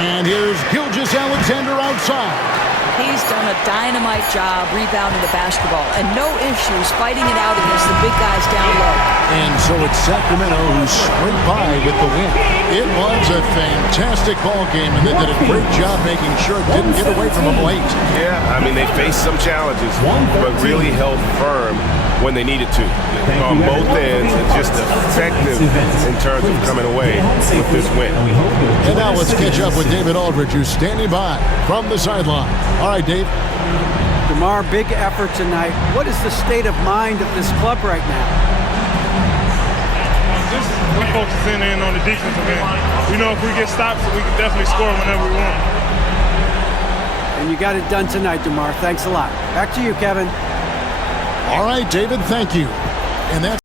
And here's Gilgeous-Alexander outside. He's done a dynamite job rebounding the basketball, and no issues fighting it out against the big guys down low. And so it's Sacramento who scraped by with the win. It was a fantastic ball game, and they did a great job making sure it didn't get away from them late. Yeah, I mean, they faced some challenges, but really held firm when they needed to. On both ends, and just effective in terms of coming away with this win. And now let's catch up with David Aldridge, who's standing by from the sideline. All right, Dave. DeMar, big effort tonight. What is the state of mind of this club right now? We're focusing in on the defensive end. We know if we get stops, we can definitely score whenever we want. And you got it done tonight, DeMar. Thanks a lot. Back to you, Kevin. All right, David, thank you. And that's